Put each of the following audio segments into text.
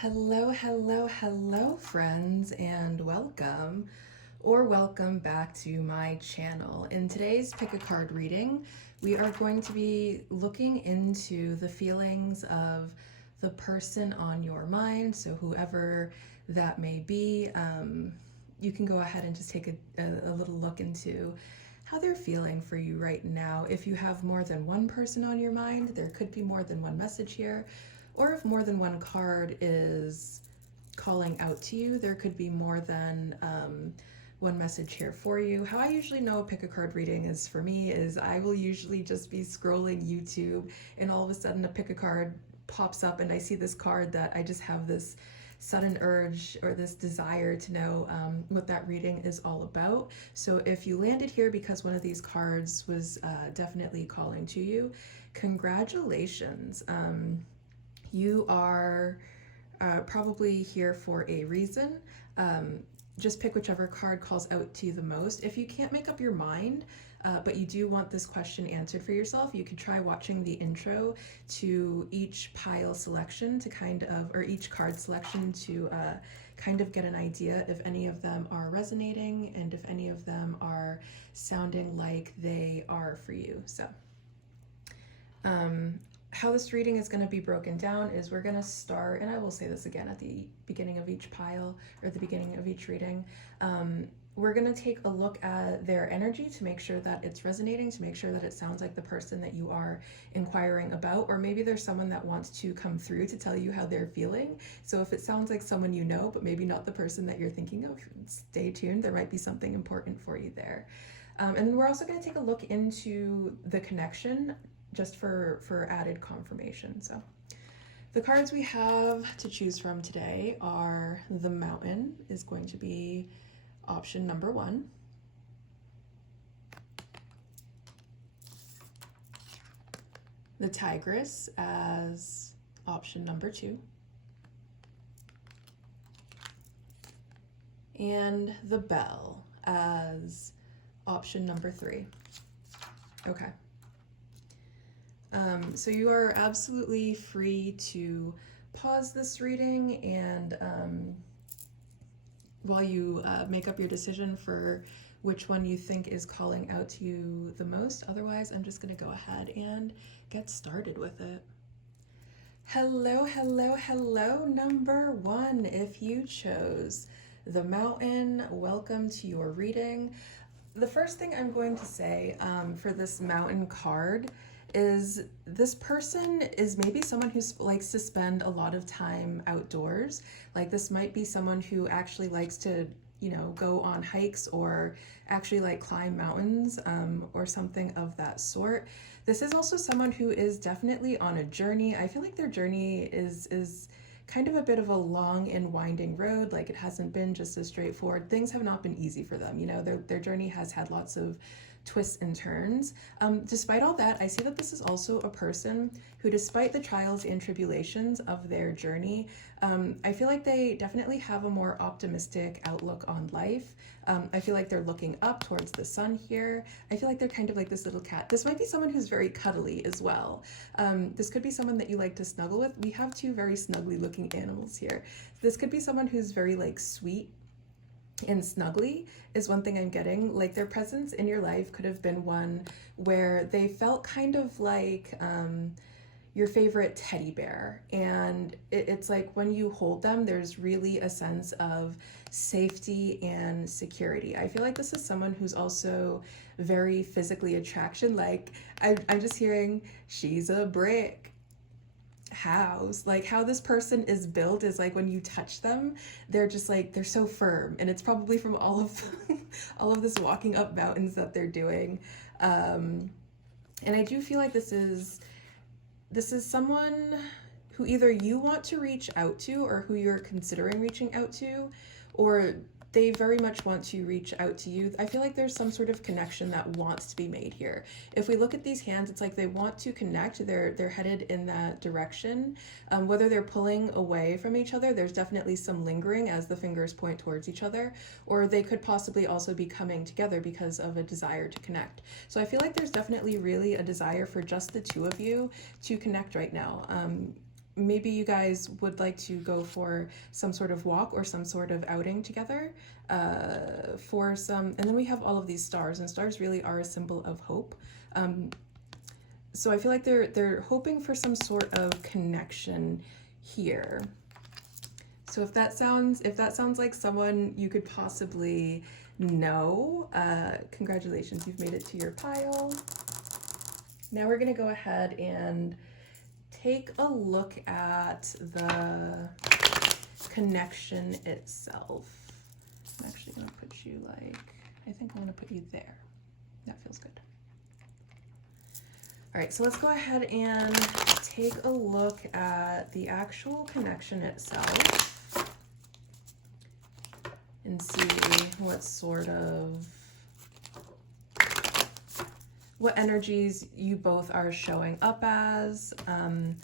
Hello, hello, hello, friends, and welcome back to my channel. In today's Pick a Card reading, we are going to be looking into the feelings of the person on your mind, so whoever that may be. You can go ahead and just take a little look into how they're feeling for you right now. If you have more than one person on your mind, there could be more than one message here. Or if more than one card is calling out to you, there could be more than one message here for you. How I usually know a pick a card reading is for me is I will usually just be scrolling YouTube and all of a sudden a pick a card pops up and I see this card that I just have this sudden urge or this desire to know what that reading is all about. So if you landed here because one of these cards was definitely calling to you, congratulations. You are probably here for a reason. Just pick whichever card calls out to you the most. If you can't make up your mind, but you do want this question answered for yourself, you could try watching the intro to each pile selection to or each card selection to kind of get an idea if any of them are resonating and if any of them are sounding like they are for you. So, how this reading is going to be broken down is we're going to start, and I will say this again at the beginning of each pile or the beginning of each reading. We're going to take a look at their energy to make sure that it's resonating, to make sure that it sounds like the person that you are inquiring about, or maybe there's someone that wants to come through to tell you how they're feeling. So if it sounds like someone you know, but maybe not the person that you're thinking of, stay tuned. There might be something important for you there. And then we're also going to take a look into the connection just for added confirmation. So the cards we have to choose from today are the Mountain is going to be option number 1. The Tigress as option number 2. And the Bell as option number 3. Okay. So you are absolutely free to pause this reading and while you make up your decision for which one you think is calling out to you the most. Otherwise, I'm just going to go ahead and get started with it. Hello, hello, hello, number 1. If you chose the Mountain, welcome to your reading. The first thing I'm going to say for this Mountain card is this person is maybe someone who likes to spend a lot of time outdoors. Like this might be someone who actually likes to, go on hikes or actually like climb mountains or something of that sort. This is also someone who is definitely on a journey. I feel like their journey is kind of a bit of a long and winding road. Like it hasn't been just as straightforward. Things have not been easy for them. Their journey has had lots of twists and turns. Despite all that, I see that this is also a person who, despite the trials and tribulations of their journey, I feel like they definitely have a more optimistic outlook on life. I feel like they're looking up towards the sun here. I feel like they're kind of like this little cat. This might be someone who's very cuddly as well. This could be someone that you like to snuggle with. We have 2 very snuggly looking animals here. This could be someone who's very like sweet and snuggly is one thing I'm getting. Like their presence in your life could have been one where they felt kind of like your favorite teddy bear, and it's like when you hold them there's really a sense of safety and security. I feel like this is someone who's also very physically attraction. Like I'm just hearing she's a brick house. Like how this person is built is like when you touch them, they're just like, they're so firm, and it's probably from all of this walking up mountains that they're doing. And I do feel like this is someone who either you want to reach out to or who you're considering reaching out to, or they very much want to reach out to you. I feel like there's some sort of connection that wants to be made here. If we look at these hands, it's like they want to connect. They're headed in that direction. Whether they're pulling away from each other, there's definitely some lingering as the fingers point towards each other, or they could possibly also be coming together because of a desire to connect. So I feel like there's definitely really a desire for just the 2 of you to connect right now. maybe you guys would like to go for some sort of walk or some sort of outing together and then we have all of these stars, and stars really are a symbol of hope. So I feel like they're hoping for some sort of connection here. So if that sounds like someone you could possibly know, congratulations, you've made it to your pile. Now we're going to go ahead and take a look at the connection itself. I'm actually going to put you I think I'm going to put you there. That feels good. All right, so let's go ahead and take a look at the actual connection itself and see what energies you both are showing up as. I'm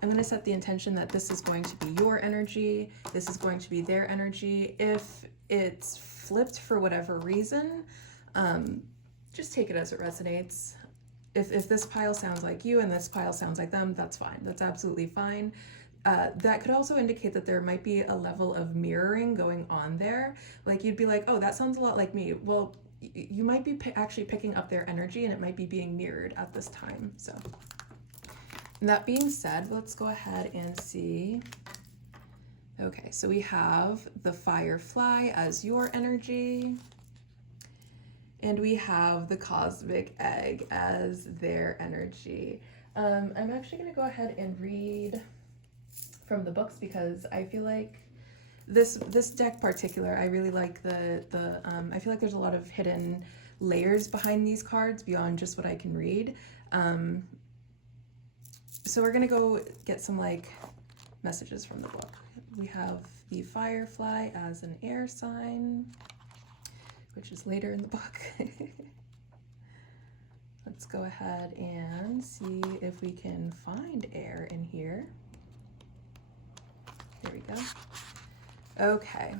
going to set the intention that this is going to be your energy, this is going to be their energy. If it's flipped for whatever reason, just take it as it resonates. If this pile sounds like you and this pile sounds like them, that's fine. That's absolutely fine. That could also indicate that there might be a level of mirroring going on there. Like you'd be like, oh, that sounds a lot like me. Well, you might be actually picking up their energy, and it might be being mirrored at this time. So that being said, let's go ahead and see. Okay, so we have the firefly as your energy. And we have the cosmic egg as their energy. I'm actually going to go ahead and read from the books because I feel like this deck particular, I really like I feel like there's a lot of hidden layers behind these cards beyond just what I can read. So we're going to go get some messages from the book. We have the firefly as an air sign, which is later in the book. Let's go ahead and see if we can find air in here. There we go. Okay.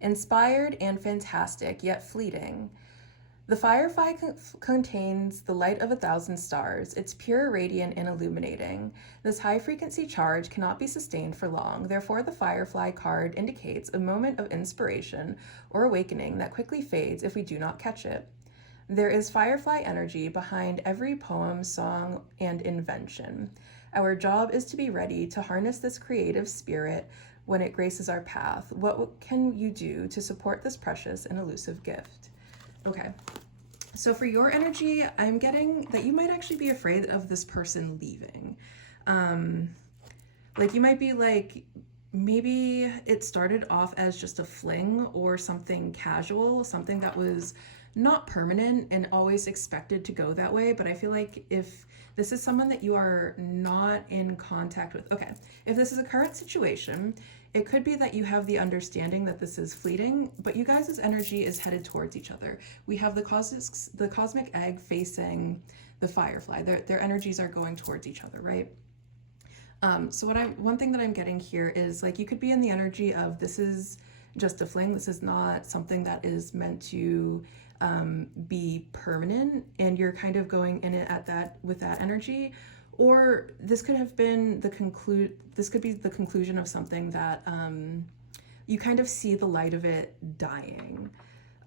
Inspired and fantastic, yet fleeting. The firefly contains the light of 1,000 stars. It's pure, radiant, and illuminating. This high-frequency charge cannot be sustained for long. Therefore, the firefly card indicates a moment of inspiration or awakening that quickly fades if we do not catch it. There is firefly energy behind every poem, song, and invention. Our job is to be ready to harness this creative spirit when it graces our path. What can you do to support this precious and elusive gift? Okay, so for your energy, I'm getting that you might actually be afraid of this person leaving. You might be maybe it started off as just a fling or something casual, something that was not permanent and always expected to go that way. But I feel like if this is someone that you are not in contact with, okay, if this is a current situation, it could be that you have the understanding that this is fleeting, but you guys' energy is headed towards each other. We have the cosmic egg facing the firefly. Their energies are going towards each other, right? So one thing that I'm getting here is you could be in the energy of this is just a fling. This is not something that is meant to be permanent, and you're kind of going in it with that energy. Or this could have been this could be the conclusion of something that you kind of see the light of it dying.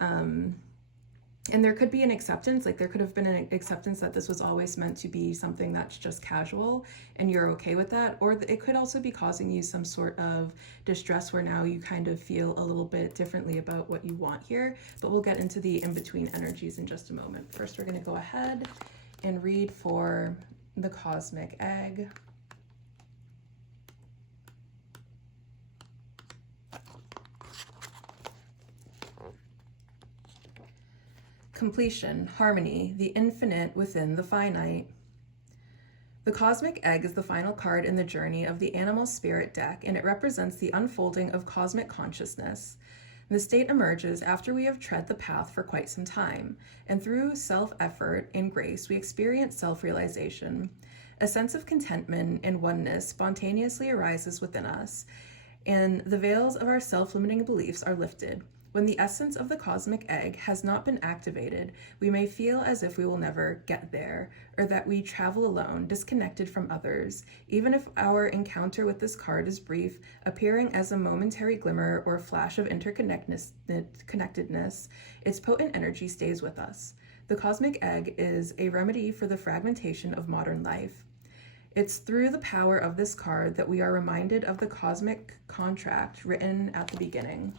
And there could be an acceptance, there could have been an acceptance that this was always meant to be something that's just casual and you're okay with that. Or it could also be causing you some sort of distress where now you kind of feel a little bit differently about what you want here. But we'll get into the in-between energies in just a moment. First, we're going to go ahead and read for the cosmic egg. Completion, harmony, the infinite within the finite. The cosmic egg is the final card in the journey of the animal spirit deck, and it represents the unfolding of cosmic consciousness. The state emerges after we have tread the path for quite some time, and through self-effort and grace, we experience self-realization. A sense of contentment and oneness spontaneously arises within us, and the veils of our self-limiting beliefs are lifted. When the essence of the cosmic egg has not been activated, we may feel as if we will never get there, or that we travel alone, disconnected from others, even if our encounter with this card is brief, appearing as a momentary glimmer or flash of interconnectedness, its potent energy stays with us. The cosmic egg is a remedy for the fragmentation of modern life. It's through the power of this card that we are reminded of the cosmic contract written at the beginning.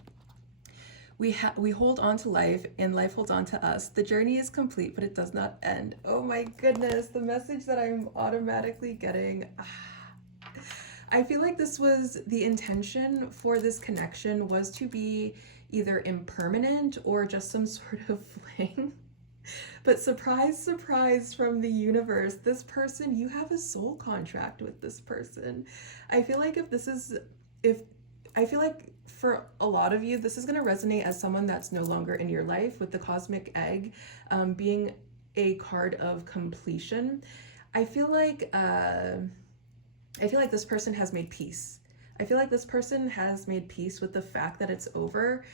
We hold on to life, and life holds on to us. The journey is complete, but it does not end. Oh my goodness, the message that I'm automatically getting. I feel like this was the intention for this connection, was to be either impermanent or just some sort of fling. But surprise, surprise from the universe, this person, you have a soul contract with this person. I feel like I feel like for a lot of you, this is going to resonate as someone that's no longer in your life, with the cosmic egg being a card of completion. I feel like this person has made peace. I feel like this person has made peace with the fact that it's over.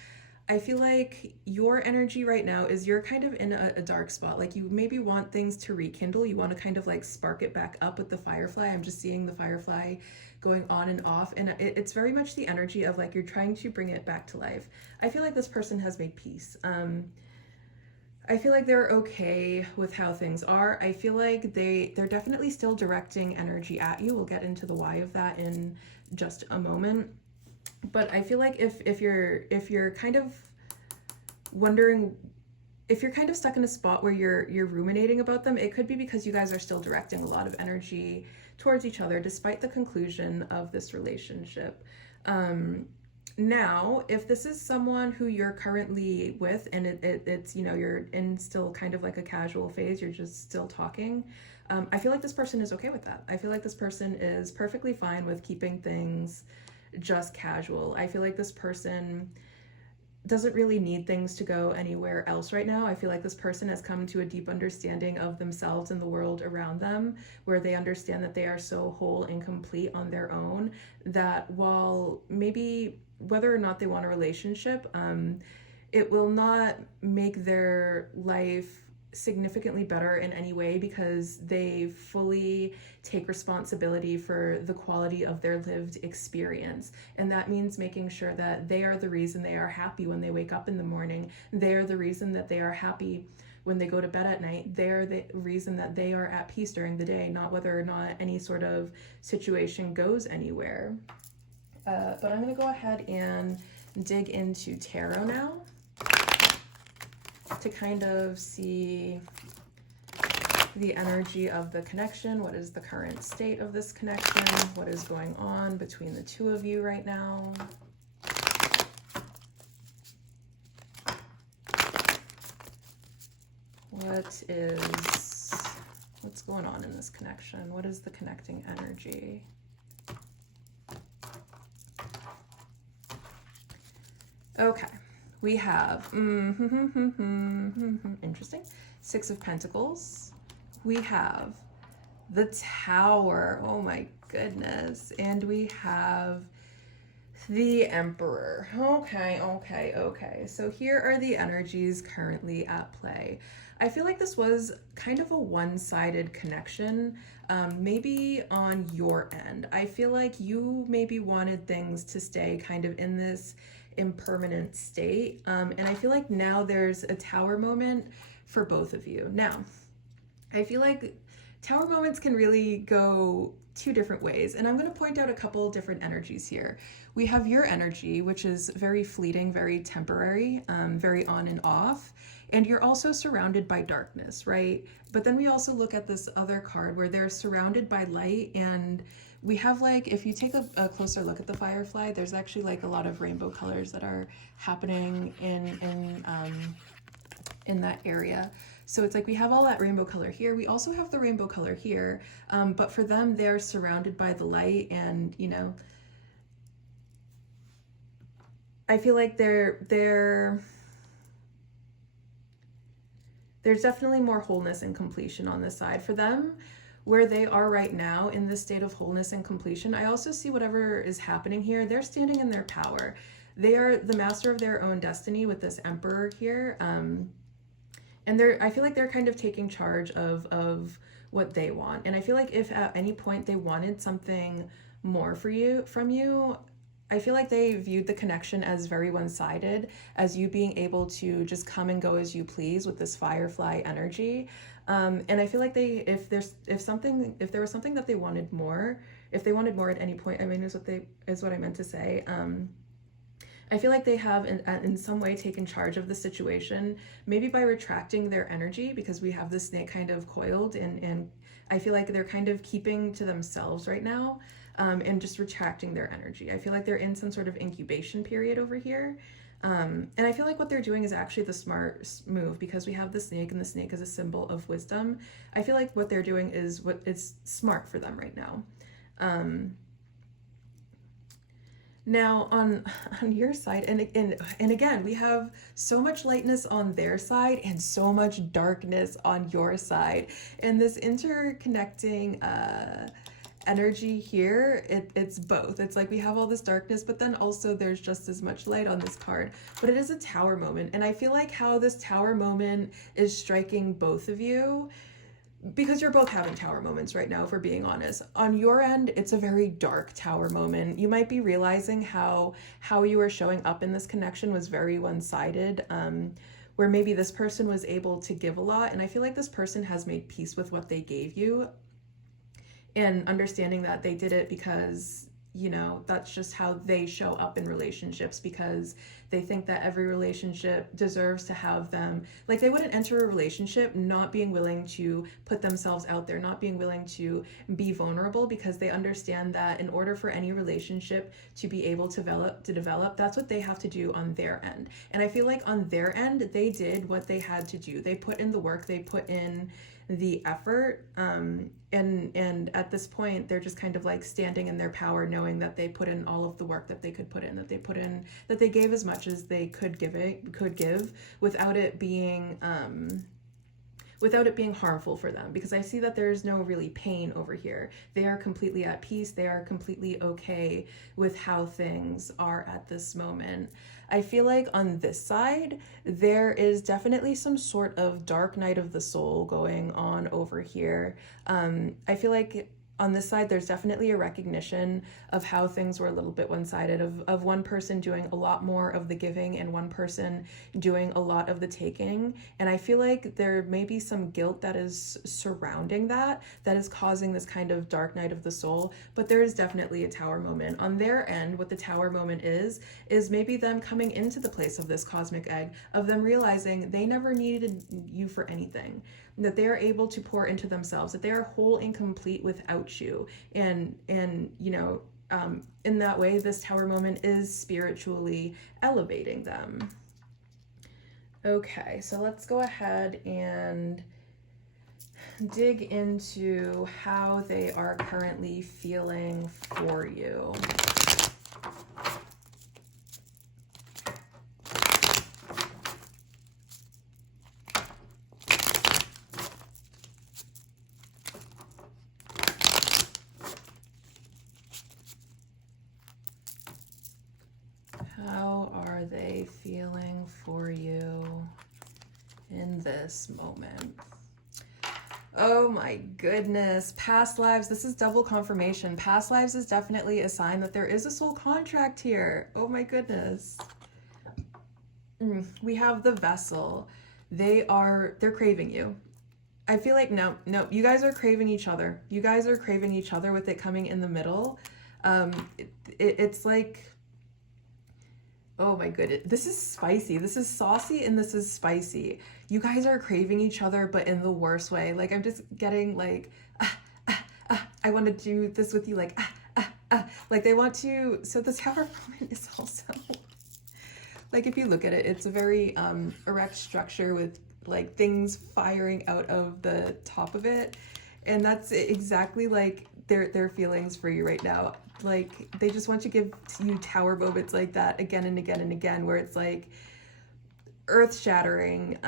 I feel like your energy right now is you're kind of in a dark spot. Like, you maybe want things to rekindle. You want to kind of like spark it back up with the firefly. I'm just seeing the firefly going on and off. And it's very much the energy of like, you're trying to bring it back to life. I feel like this person has made peace. I feel like they're okay with how things are. I feel like they're definitely still directing energy at you. We'll get into the why of that in just a moment. But I feel like if you're kind of wondering, if you're kind of stuck in a spot where you're ruminating about them, it could be because you guys are still directing a lot of energy towards each other despite the conclusion of this relationship. Now, if this is someone who you're currently with and it's, you know, you're in still kind of like a casual phase, you're just still talking, I feel like this person is okay with that. I feel like this person is perfectly fine with keeping things just casual. I feel like this person doesn't really need things to go anywhere else right now. I feel like this person has come to a deep understanding of themselves and the world around them, where they understand that they are so whole and complete on their own, that while maybe whether or not they want a relationship, it will not make their life significantly better in any way, because they fully take responsibility for the quality of their lived experience. And that means making sure that they are the reason they are happy when they wake up in the morning. They are the reason that they are happy when they go to bed at night. They are the reason that they are at peace during the day, not whether or not any sort of situation goes anywhere. But I'm going to go ahead and dig into tarot now to kind of see the energy of the connection. What is the current state of this connection? What is going on between the two of you right now? What's going on in this connection? What is the connecting energy? Okay. We have, interesting, Six of Pentacles. We have the Tower. Oh my goodness. And we have the Emperor. Okay. So here are the energies currently at play. I feel like this was kind of a one-sided connection, maybe on your end. I feel like you maybe wanted things to stay kind of in this impermanent state, and I feel like now there's a Tower moment for both of you. Now, I feel like Tower moments can really go two different ways, and I'm going to point out a couple different energies here. We have your energy, which is very fleeting, very temporary, very on and off, and you're also surrounded by darkness, right? But then we also look at this other card where they're surrounded by light, and we have, like, if you take a closer look at the firefly, there's actually like a lot of rainbow colors that are happening in that area. So it's like we have all that rainbow color here. We also have the rainbow color here, but for them, they're surrounded by the light, and, you know, I feel like there's definitely more wholeness and completion on this side for them. Where they are right now in this state of wholeness and completion, I also see whatever is happening here, they're standing in their power. They are the master of their own destiny with this Emperor here. And I feel like they're kind of taking charge of what they want. And I feel like if at any point they wanted something more from you, I feel like they viewed the connection as very one-sided, as you being able to just come and go as you please with this firefly energy. And I feel like if there was something that they wanted more, if they wanted more at any point, I mean, is what I meant to say. I feel like they have in some way taken charge of the situation, maybe by retracting their energy, because we have the snake kind of coiled, and I feel like they're kind of keeping to themselves right now, and just retracting their energy. I feel like they're in some sort of incubation period over here. And I feel like what they're doing is actually the smart move, because we have the snake, and the snake is a symbol of wisdom. I feel like what they're doing is what is smart for them right now. Now on your side, and again, we have so much lightness on their side and so much darkness on your side, and this interconnecting energy here, it's both. It's like we have all this darkness, but then also there's just as much light on this card. But it is a tower moment, and I feel like how this tower moment is striking both of you, because you're both having tower moments right now, if we're being honest. On your end, it's a very dark tower moment. You might be realizing how you were showing up in this connection was very one-sided, where maybe this person was able to give a lot, and I feel like this person has made peace with what they gave you, and understanding that they did it because, you know, that's just how they show up in relationships, because they think that every relationship deserves to have them. Like, they wouldn't enter a relationship not being willing to put themselves out there, not being willing to be vulnerable, because they understand that in order for any relationship to be able to develop, that's what they have to do on their end. And I feel like on their end, they did what they had to do. They put in the work, they put in the effort, and at this point they're just kind of like standing in their power, knowing that they put in all of the work that they could put in, that they gave as much as they could give without it being harmful for them, because I see that there's no really pain over here. They are completely at peace. They are completely okay with how things are at this moment. I feel like on this side, there is definitely some sort of dark night of the soul going on over here. I feel like on this side, there's definitely a recognition of how things were a little bit one-sided, of one person doing a lot more of the giving and one person doing a lot of the taking. And I feel like there may be some guilt that is surrounding that is causing this kind of dark night of the soul. But there is definitely a tower moment. On their end, what the tower moment is maybe them coming into the place of this cosmic egg, of them realizing they never needed you for anything, that they are able to pour into themselves, that they are whole and complete without you. And you know, in that way, this tower moment is spiritually elevating them. Okay, so let's go ahead and dig into how they are currently feeling for you. How are they feeling for you in this moment? Oh my goodness. Past lives. This is double confirmation. Past lives is definitely a sign that there is a soul contract here. Oh my goodness. We have the vessel. They're craving you. I feel like no, you guys are craving each other. You guys are craving each other with it coming in the middle. It's like, oh my goodness, this is spicy. This is saucy and this is spicy. You guys are craving each other, but in the worst way. Like, I'm just getting like, I want to do this with you, like, like they want to. So the tower moment is also, like, if you look at it, it's a very erect structure with like things firing out of the top of it. And that's exactly like their feelings for you right now. Like, they just want to give you tower moments like that again and again and again, where it's like earth-shattering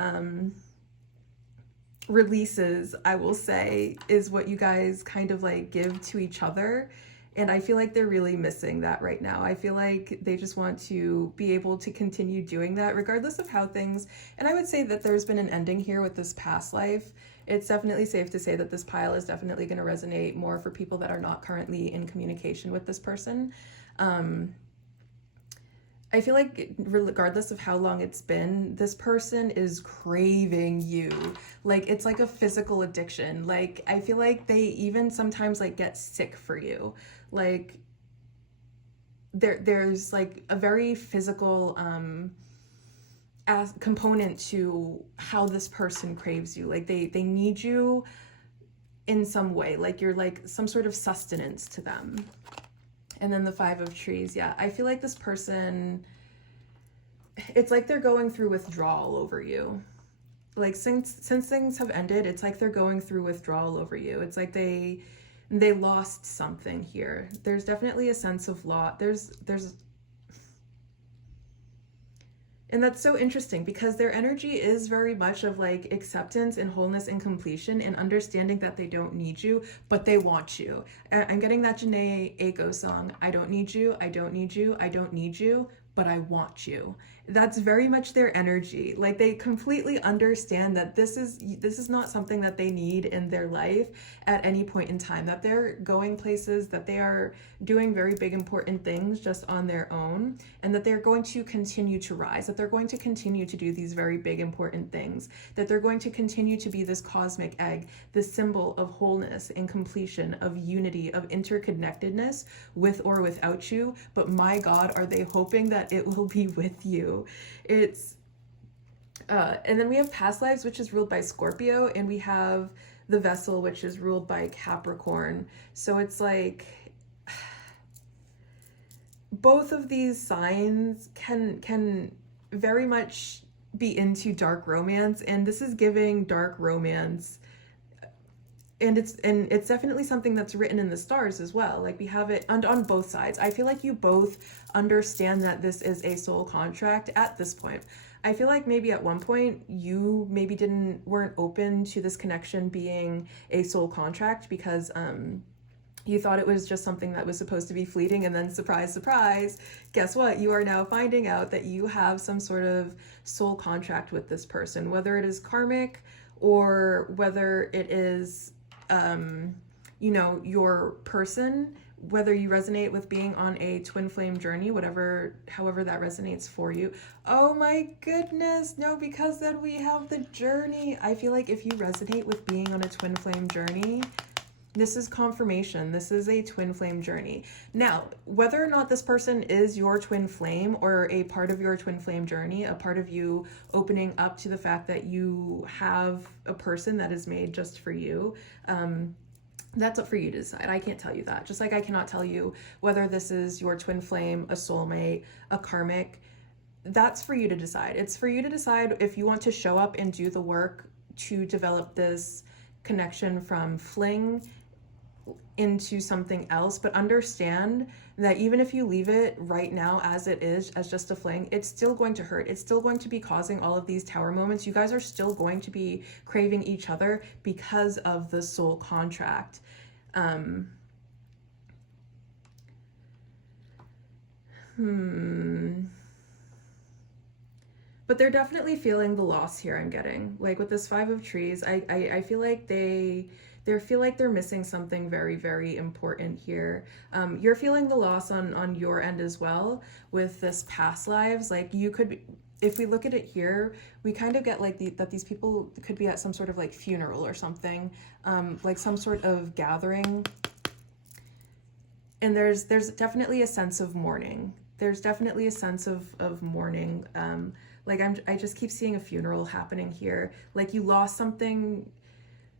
releases, I will say, is what you guys kind of like give to each other. And I feel like they're really missing that right now. I feel like they just want to be able to continue doing that regardless of how things, and I would say that there's been an ending here with this past life. It's definitely safe to say that this pile is definitely going to resonate more for people that are not currently in communication with this person. I feel like regardless of how long it's been, this person is craving you. Like, it's like a physical addiction. Like, I feel like they even sometimes like get sick for you. Like, there's like a very physical component to how this person craves you. Like, they need you in some way. Like, you're like some sort of sustenance to them. And then the Five of Trees. Yeah, I feel like this person, it's like they're going through withdrawal over you. Like, since things have ended, it's like they're going through withdrawal over you. It's like they lost something here. There's definitely a sense of loss. There's And that's so interesting because their energy is very much of like acceptance and wholeness and completion and understanding that they don't need you, but they want you. I'm getting that Janae Aiko song, I don't need you, I don't need you, I don't need you, but I want you. That's very much their energy. Like, they completely understand that this is not something that they need in their life at any point in time, that they're going places, that they are doing very big important things just on their own, and that they're going to continue to rise, that they're going to continue to do these very big important things, that they're going to continue to be this cosmic egg, this symbol of wholeness and completion, of unity, of interconnectedness, with or without you. But my God, are they hoping that it will be with you. It's and then we have past lives, which is ruled by Scorpio, and we have the vessel, which is ruled by Capricorn. So it's like both of these signs can very much be into dark romance, and this is giving dark romance. And it's definitely something that's written in the stars as well. Like, we have it on both sides. I feel like you both understand that this is a soul contract at this point. I feel like maybe at one point you maybe weren't open to this connection being a soul contract because you thought it was just something that was supposed to be fleeting, and then surprise, surprise, guess what? You are now finding out that you have some sort of soul contract with this person, whether it is karmic or whether it is your person, whether you resonate with being on a twin flame journey, however that resonates for you. Oh my goodness, no, because then we have the journey. I feel like if you resonate with being on a twin flame journey, this is confirmation. This is a twin flame journey. Now, whether or not this person is your twin flame or a part of your twin flame journey, a part of you opening up to the fact that you have a person that is made just for you, that's up for you to decide. I can't tell you that. Just like I cannot tell you whether this is your twin flame, a soulmate, a karmic. That's for you to decide. It's for you to decide if you want to show up and do the work to develop this connection from fling into something else, but understand that even if you leave it right now as it is, as just a fling, it's still going to hurt. It's still going to be causing all of these tower moments. You guys are still going to be craving each other because of the soul contract. But they're definitely feeling the loss here, I'm getting. Like, with this Five of Trees, I feel like they feel like they're missing something very, very important here. You're feeling the loss on your end as well with this past lives. Like, you could be, if we look at it here, we kind of get like that these people could be at some sort of like funeral or something, like some sort of gathering. And there's definitely a sense of mourning. There's definitely a sense of mourning. Like, I just keep seeing a funeral happening here. Like, you lost something.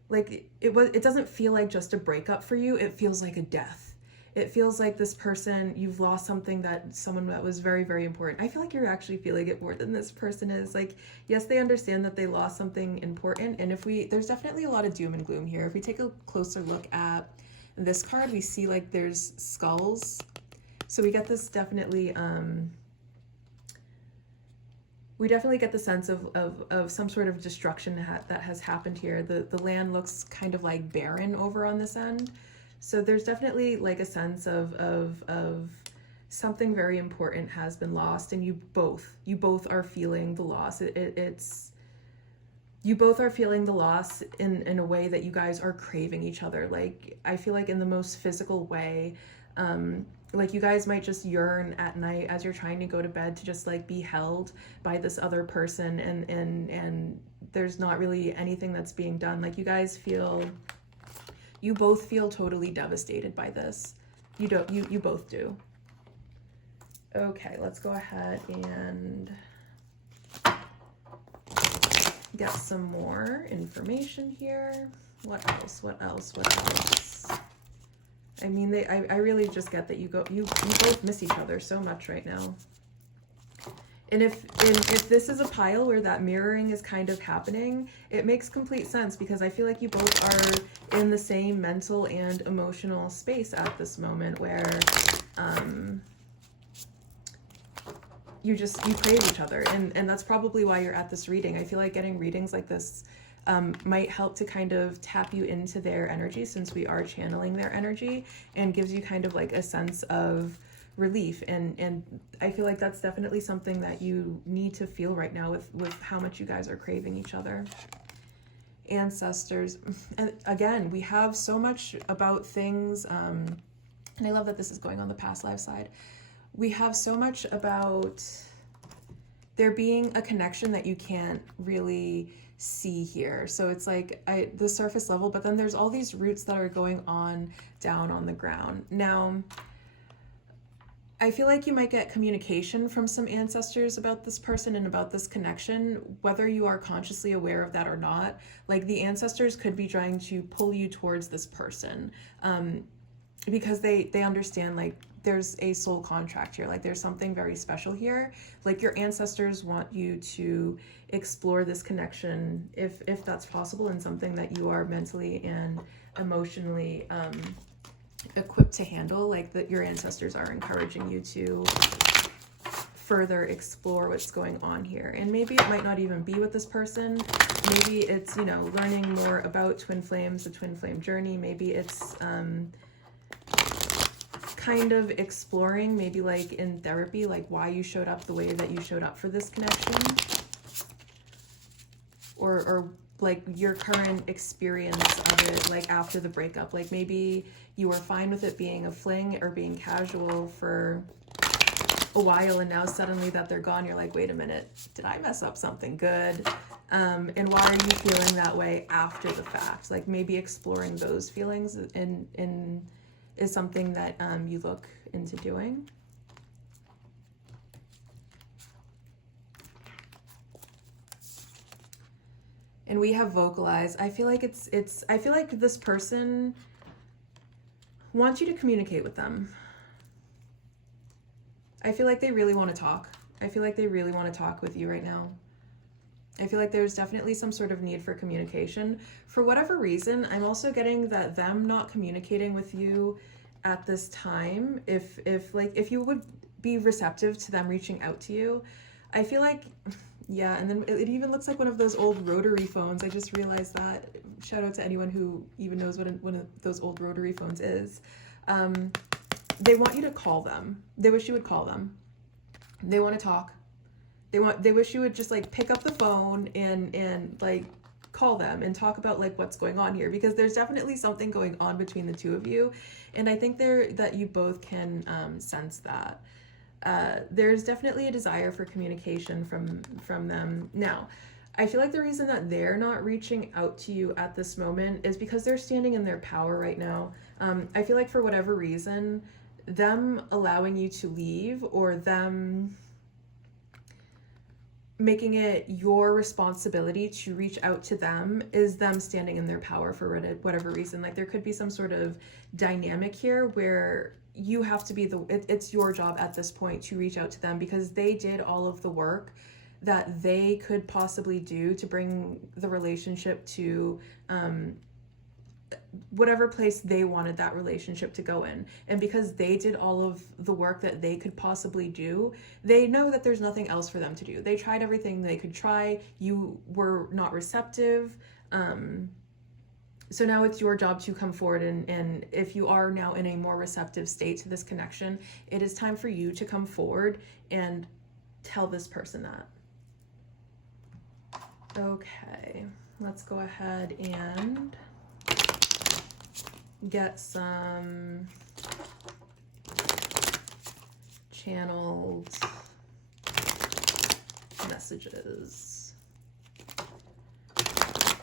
Like, it doesn't feel like just a breakup for you. It feels like a death. It feels like this person, you've lost someone that was very, very important. I feel like you're actually feeling it more than this person is. Like, yes, they understand that they lost something important. And there's definitely a lot of doom and gloom here. If we take a closer look at this card, we see like there's skulls. So we get this definitely, we definitely get the sense of some sort of destruction that has happened here. The land looks kind of like barren over on this end. So there's definitely like a sense of something very important has been lost, and you both are feeling the loss. It's you both are feeling the loss in a way that you guys are craving each other. Like, I feel like in the most physical way. Like, you guys might just yearn at night as you're trying to go to bed to just like be held by this other person, and there's not really anything that's being done. Like, you both feel totally devastated by this. You both do. Okay, let's go ahead and get some more information here. What else? I mean, I really just get that you both miss each other so much right now. And if this is a pile where that mirroring is kind of happening, it makes complete sense, because I feel like you both are in the same mental and emotional space at this moment where you crave each other, and that's probably why you're at this reading. I feel like getting readings like this might help to kind of tap you into their energy, since we are channeling their energy, and gives you kind of like a sense of relief, and I feel like that's definitely something that you need to feel right now with how much you guys are craving each other. Ancestors, and again, we have so much about things, and I love that this is going on the past life side. We have so much about there being a connection that you can't really see here. So it's like the surface level, but then there's all these roots that are going on down on the ground. Now, I feel like you might get communication from some ancestors about this person and about this connection, whether you are consciously aware of that or not. Like, the ancestors could be trying to pull you towards this person, because they understand, like, there's a soul contract here. Like, there's something very special here. Like, your ancestors want you to explore this connection if that's possible, and something that you are mentally and emotionally equipped to handle. Like, that your ancestors are encouraging you to further explore what's going on here. And maybe it might not even be with this person. Maybe it's, learning more about twin flames, the twin flame journey. Maybe it's kind of exploring, maybe like in therapy, like why you showed up the way that you showed up for this connection, or like your current experience of it, like after the breakup. Like, maybe you were fine with it being a fling or being casual for a while, and now suddenly that they're gone, you're like, wait a minute, did I mess up something good? And why are you feeling that way after the fact? Like, maybe exploring those feelings is something that you look into doing. And we have vocalize. I feel like I feel like this person wants you to communicate with them. I feel like they really want to talk. I feel like they really want to talk with you right now. I feel like there's definitely some sort of need for communication. For whatever reason, I'm also getting that them not communicating with you at this time, if you would be receptive to them reaching out to you, I feel like, yeah, and then it even looks like one of those old rotary phones. I just realized that. Shout out to anyone who even knows what one of those old rotary phones is. They want you to call them. They wish you would call them. They want to talk. They wish you would just like pick up the phone and like call them and talk about like what's going on here, because there's definitely something going on between the two of you, and I think that you both can sense that. There's definitely a desire for communication from them. Now, I feel like the reason that they're not reaching out to you at this moment is because they're standing in their power right now. I feel like for whatever reason, them allowing you to leave, or them making it your responsibility to reach out to them, is them standing in their power for whatever reason. Like, there could be some sort of dynamic here where you have to be it's your job at this point to reach out to them, because they did all of the work that they could possibly do to bring the relationship to whatever place they wanted that relationship to go in. And because they did all of the work that they could possibly do, they know that there's nothing else for them to do. They tried everything they could try. You were not receptive. So now it's your job to come forward, and if you are now in a more receptive state to this connection, it is time for you to come forward and tell this person that. Okay, let's go ahead and get some channeled messages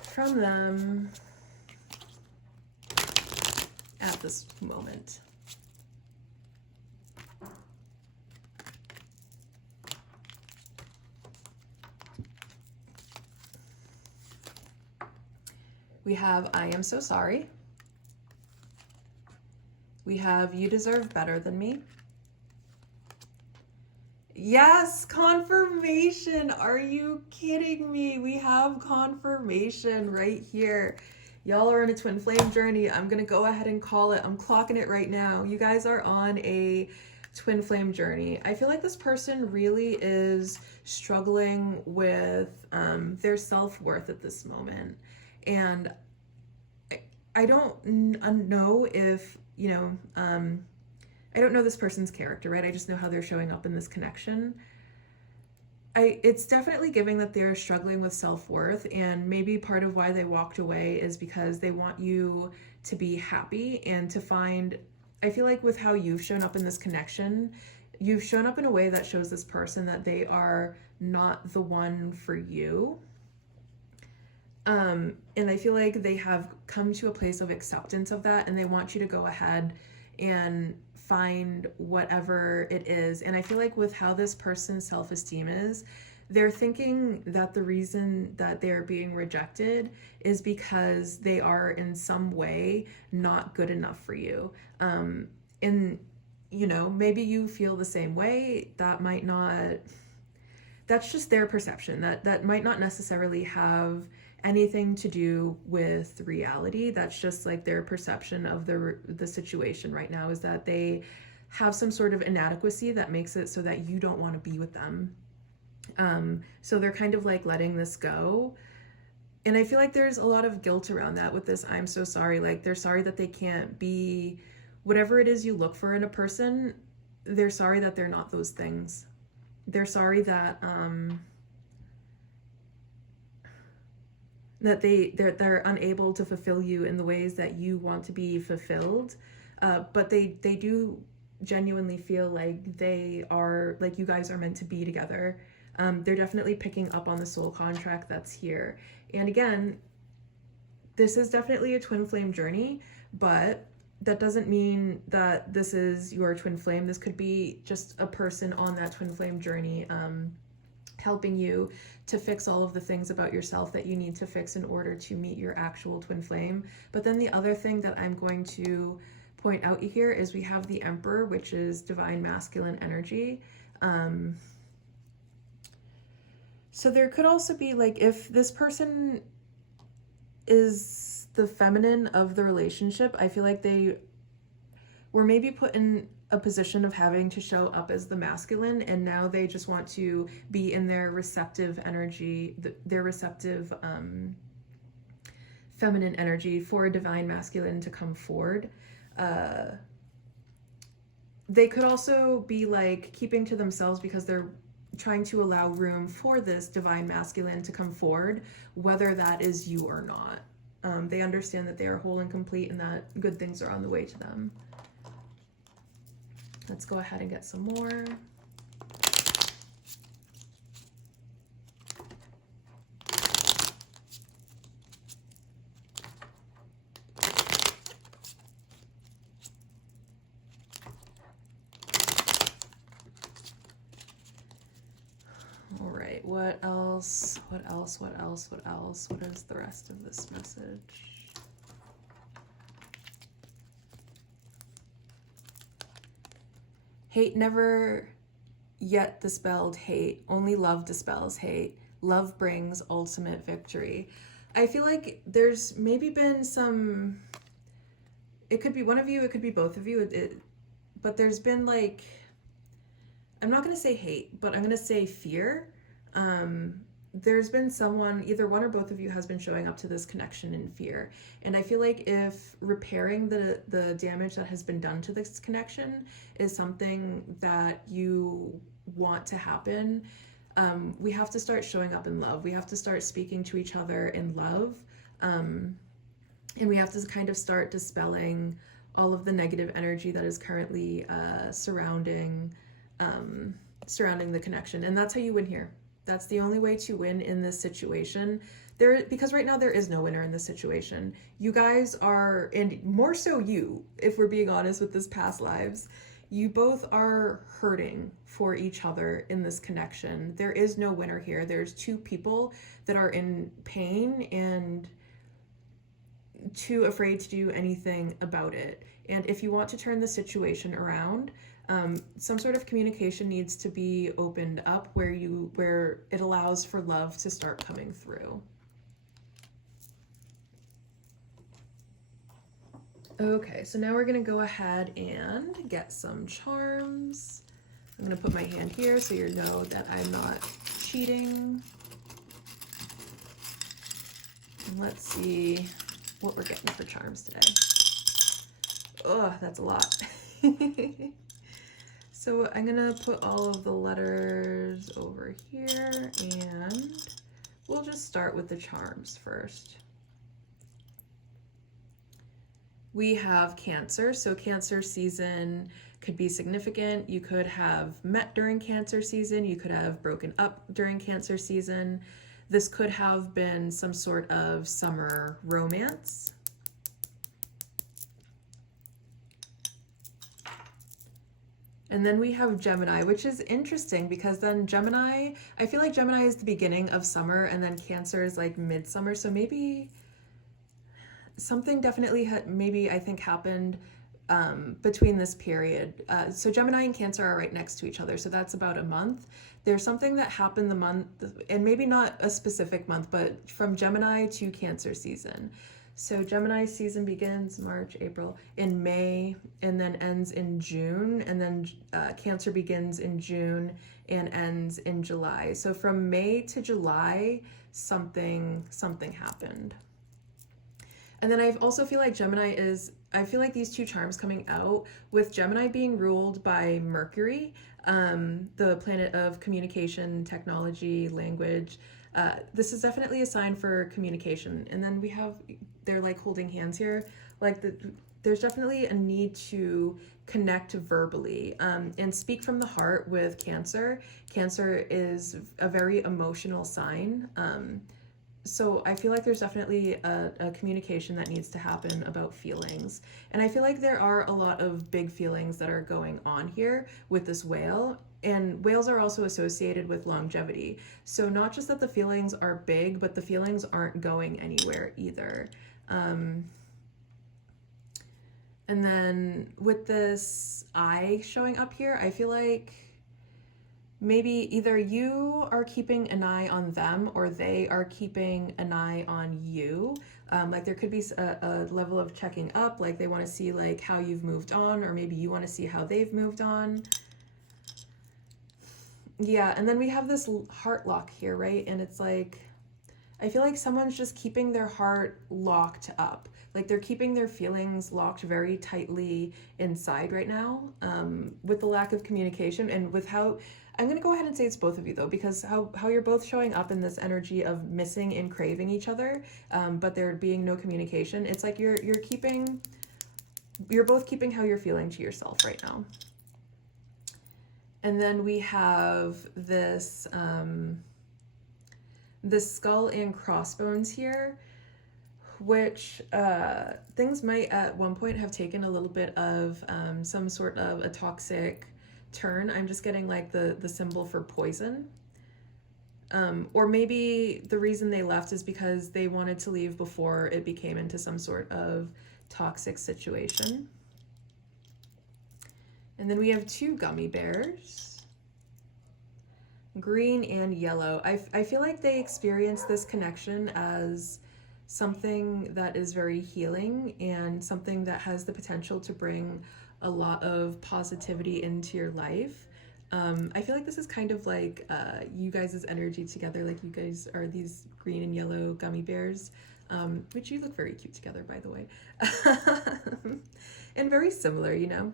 from them at this moment. We have, I am so sorry. We have, you deserve better than me. Yes, confirmation. Are you kidding me? We have confirmation right here. Y'all are in a twin flame journey. I'm going to go ahead and call it. I'm clocking it right now. You guys are on a twin flame journey. I feel like this person really is struggling with their self-worth at this moment. And I don't know if, you know, I don't know this person's character, right? I just know how they're showing up in this connection. It's definitely giving that they're struggling with self-worth, and maybe part of why they walked away is because they want you to be happy and to find, I feel like with how you've shown up in this connection, you've shown up in a way that shows this person that they are not the one for you. And I feel like they have come to a place of acceptance of that, and they want you to go ahead and find whatever it is. And I feel like with how this person's self-esteem is, they're thinking that the reason that they're being rejected is because they are in some way not good enough for you. And, you know, maybe you feel the same way. That might not, that's just their perception. That might not necessarily have anything to do with reality. That's just like their perception of the situation right now, is that they have some sort of inadequacy that makes it so that you don't want to be with them. So they're kind of like letting this go. And I feel like there's a lot of guilt around that with this I'm so sorry. Like, they're sorry that they can't be whatever it is you look for in a person. They're sorry that they're not those things. They're sorry that that they're unable to fulfill you in the ways that you want to be fulfilled, but they do genuinely feel like they are, like, you guys are meant to be together. They're definitely picking up on the soul contract that's here. And again, this is definitely a twin flame journey, but that doesn't mean that this is your twin flame. This could be just a person on that twin flame journey, helping you to fix all of the things about yourself that you need to fix in order to meet your actual twin flame. But then the other thing that I'm going to point out here is we have the Emperor, which is divine masculine energy. So there could also be, like, if this person is the feminine of the relationship, I feel like they were maybe put in a position of having to show up as the masculine, and now they just want to be in their receptive energy, their receptive feminine energy for a divine masculine to come forward. They could also be like keeping to themselves because they're trying to allow room for this divine masculine to come forward, whether that is you or not. They understand that they are whole and complete and that good things are on the way to them. Let's go ahead and get some more. All right, what else? What else? What else? What else? What is the rest of this message? Hate never yet dispelled hate. Only love dispels hate. Love brings ultimate victory. I feel like there's maybe been some, it could be one of you, it could be both of you, but there's been, like, I'm not going to say hate, but I'm going to say fear. there's been someone, either one or both of you has been showing up to this connection in fear. And I feel like if repairing the damage that has been done to this connection is something that you want to happen, we have to start showing up in love. We have to start speaking to each other in love. And we have to kind of start dispelling all of the negative energy that is currently surrounding the connection. And that's how you win here. That's the only way to win in this situation. Because right now there is no winner in this situation. You guys are, and more so you, if we're being honest with this past lives, you both are hurting for each other in this connection. There is no winner here. There's two people that are in pain and too afraid to do anything about it. And if you want to turn the situation around, some sort of communication needs to be opened up where it allows for love to start coming through. Okay, so now we're gonna go ahead and get some charms. I'm gonna put my hand here so you know that I'm not cheating. And let's see what we're getting for charms today. Oh, that's a lot. So I'm gonna put all of the letters over here and we'll just start with the charms first. We have Cancer, so Cancer season could be significant. You could have met during Cancer season, you could have broken up during Cancer season. This could have been some sort of summer romance. And then we have Gemini, which is interesting because then Gemini, I feel like Gemini is the beginning of summer and then Cancer is like midsummer. So maybe something definitely maybe I think happened between this period. So Gemini and Cancer are right next to each other. So that's about a month. There's something that happened the month, and maybe not a specific month, but from Gemini to Cancer season. So Gemini season begins March, April, in May, and then ends in June. And then Cancer begins in June and ends in July. So from May to July, something happened. And then I also feel like I feel like these two charms coming out, with Gemini being ruled by Mercury, the planet of communication, technology, language. This is definitely a sign for communication. And then they're like holding hands here. Like there's definitely a need to connect verbally and speak from the heart with Cancer. Cancer is a very emotional sign. So I feel like there's definitely a communication that needs to happen about feelings. And I feel like there are a lot of big feelings that are going on here with this whale. And whales are also associated with longevity. So not just that the feelings are big, but the feelings aren't going anywhere either. And then with this eye showing up here, I feel like maybe either you are keeping an eye on them or they are keeping an eye on you. Like there could be a level of checking up, like they want to see like how you've moved on, or maybe you want to see how they've moved on. Yeah, and then we have this heart lock here, right? And it's like, I feel like someone's just keeping their heart locked up. Like they're keeping their feelings locked very tightly inside right now, with the lack of communication and with how, I'm going to go ahead and say it's both of you though, because how you're both showing up in this energy of missing and craving each other, but there being no communication. It's like you're both keeping how you're feeling to yourself right now. And then we have this, this skull and crossbones here, which things might at one point have taken a little bit of some sort of a toxic turn. I'm just getting like the symbol for poison. Or maybe the reason they left is because they wanted to leave before it became into some sort of toxic situation. And then we have two gummy bears, green and yellow. I feel like they experience this connection as something that is very healing and something that has the potential to bring a lot of positivity into your life. I feel like this is kind of like you guys' energy together. Like you guys are these green and yellow gummy bears, which you look very cute together, by the way. And very similar, you know.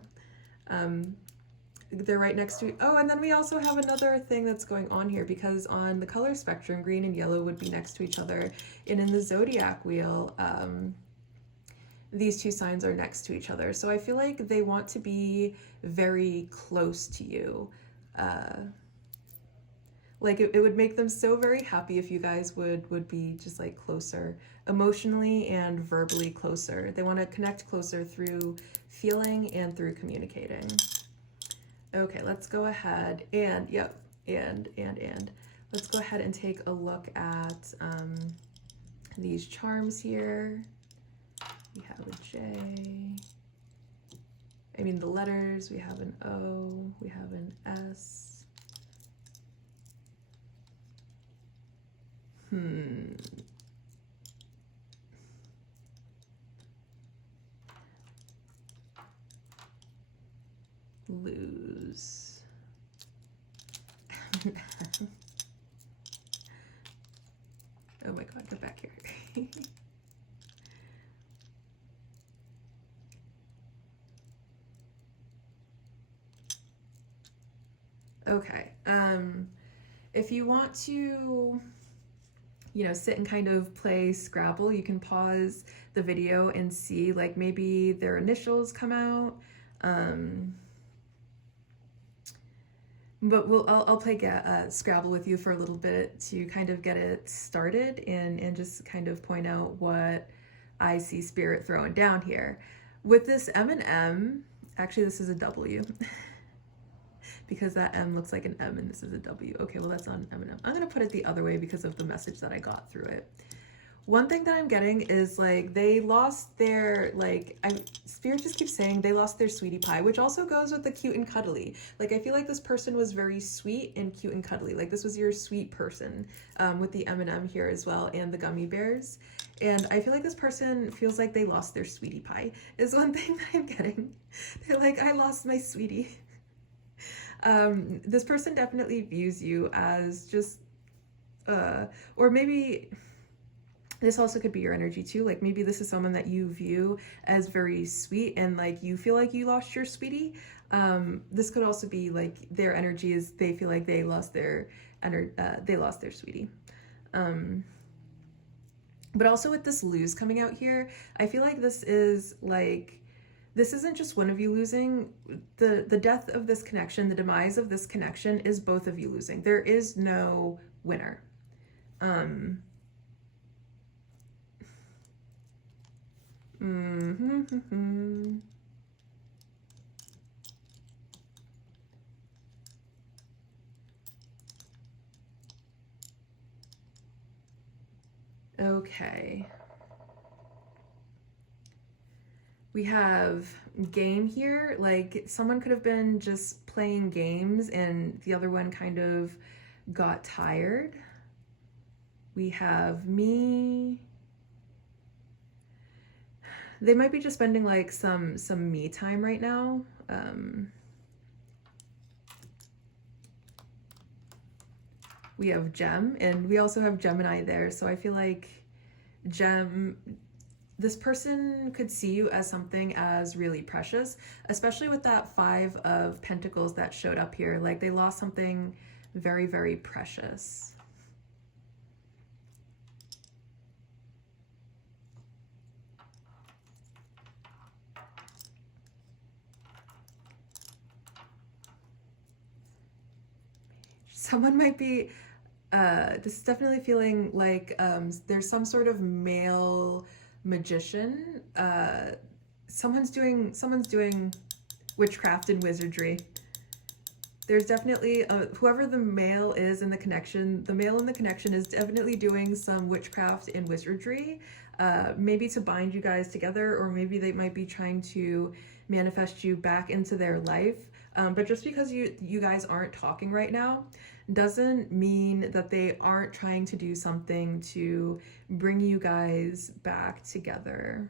They're right next to, oh, and then we also have another thing that's going on here, because on the color spectrum, green and yellow would be next to each other, and in the zodiac wheel, these two signs are next to each other. So I feel like they want to be very close to you. Like it would make them so very happy if you guys would be just like closer emotionally and verbally closer. They want to connect closer through feeling and through communicating. Okay, let's go ahead and, yep, and. Let's go ahead and take a look at these charms here. We have a J. I mean, the letters, we have an O, we have an S. Lose. Oh my God, get back here. Okay, if you want to, you know, sit and kind of play Scrabble, you can pause the video and see, like, maybe their initials come out. But I'll play Scrabble with you for a little bit to kind of get it started and just kind of point out what I see Spirit throwing down here. With this M and M, actually this is a W. Because that M looks like an M and this is a W. Okay, well that's on M and M. I'm gonna put it the other way because of the message that I got through it. One thing that I'm getting is like they lost their, like, Spirit just keeps saying they lost their sweetie pie, which also goes with the cute and cuddly. Like I feel like this person was very sweet and cute and cuddly. Like this was your sweet person, with the M&M here as well and the gummy bears. And I feel like this person feels like they lost their sweetie pie is one thing that I'm getting. They're like, I lost my sweetie. This person definitely views you as just, or maybe this also could be your energy too. Like maybe this is someone that you view as very sweet and like you feel like you lost your sweetie. This could also be like their energy is they feel like they lost their sweetie. But also with this lose coming out here, I feel like this is like, this isn't just one of you losing. The death of this connection, the demise of this connection is both of you losing. There is no winner. Okay. We have game here. Like someone could have been just playing games and the other one kind of got tired. We have me. They might be just spending like some me time right now. We have Gem, and we also have Gemini there. So I feel like Gem, this person could see you as something as really precious, especially with that 5 of Pentacles that showed up here. Like they lost something very, very precious. Someone might be, this is definitely feeling like there's some sort of male magician. Someone's doing witchcraft and wizardry. There's definitely, whoever the male is in the connection, the male in the connection is definitely doing some witchcraft and wizardry, maybe to bind you guys together, or maybe they might be trying to manifest you back into their life. But just because you guys aren't talking right now doesn't mean that they aren't trying to do something to bring you guys back together.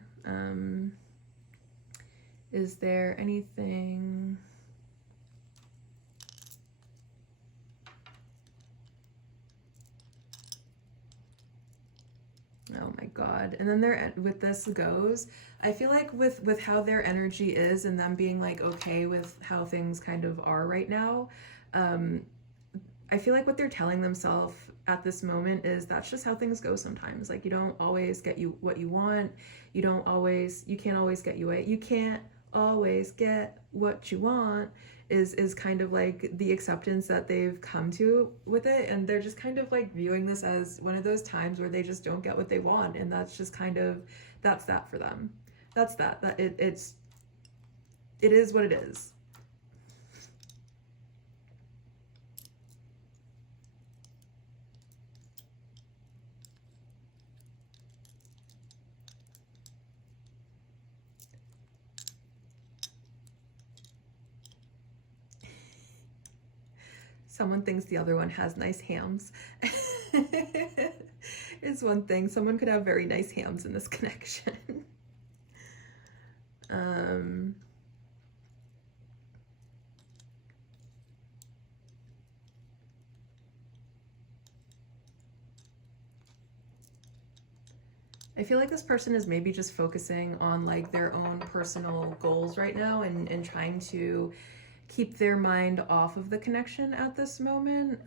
Is there anything? Oh my God. And then with this goes, I feel like with how their energy is and them being like okay with how things kind of are right now, I feel like what they're telling themselves at this moment is that's just how things go sometimes. Like you don't always get what you want. You can't always get you can't always get what you want is kind of like the acceptance that they've come to with it, and they're just kind of like viewing this as one of those times where they just don't get what they want, and that's just kind of that's that for them. That's that it is what it is. Someone thinks the other one has nice hams. Is one thing. Someone could have very nice hams in this connection. I feel like this person is maybe just focusing on like their own personal goals right now and trying to keep their mind off of the connection at this moment.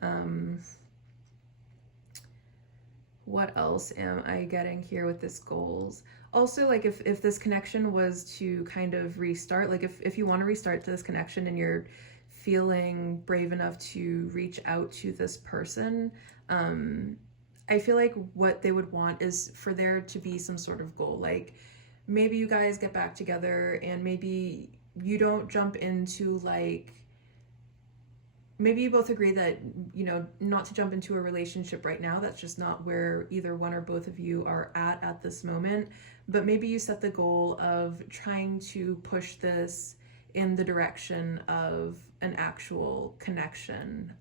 What else am I getting here with this goals? Also, like if this connection was to kind of restart, like if you want to restart this connection and you're feeling brave enough to reach out to this person, I feel like what they would want is for there to be some sort of goal. Like maybe you guys get back together and maybe you don't jump into like, maybe you both agree that, you know, not to jump into a relationship right now. That's just not where either one or both of you are at this moment. But maybe you set the goal of trying to push this in the direction of an actual connection.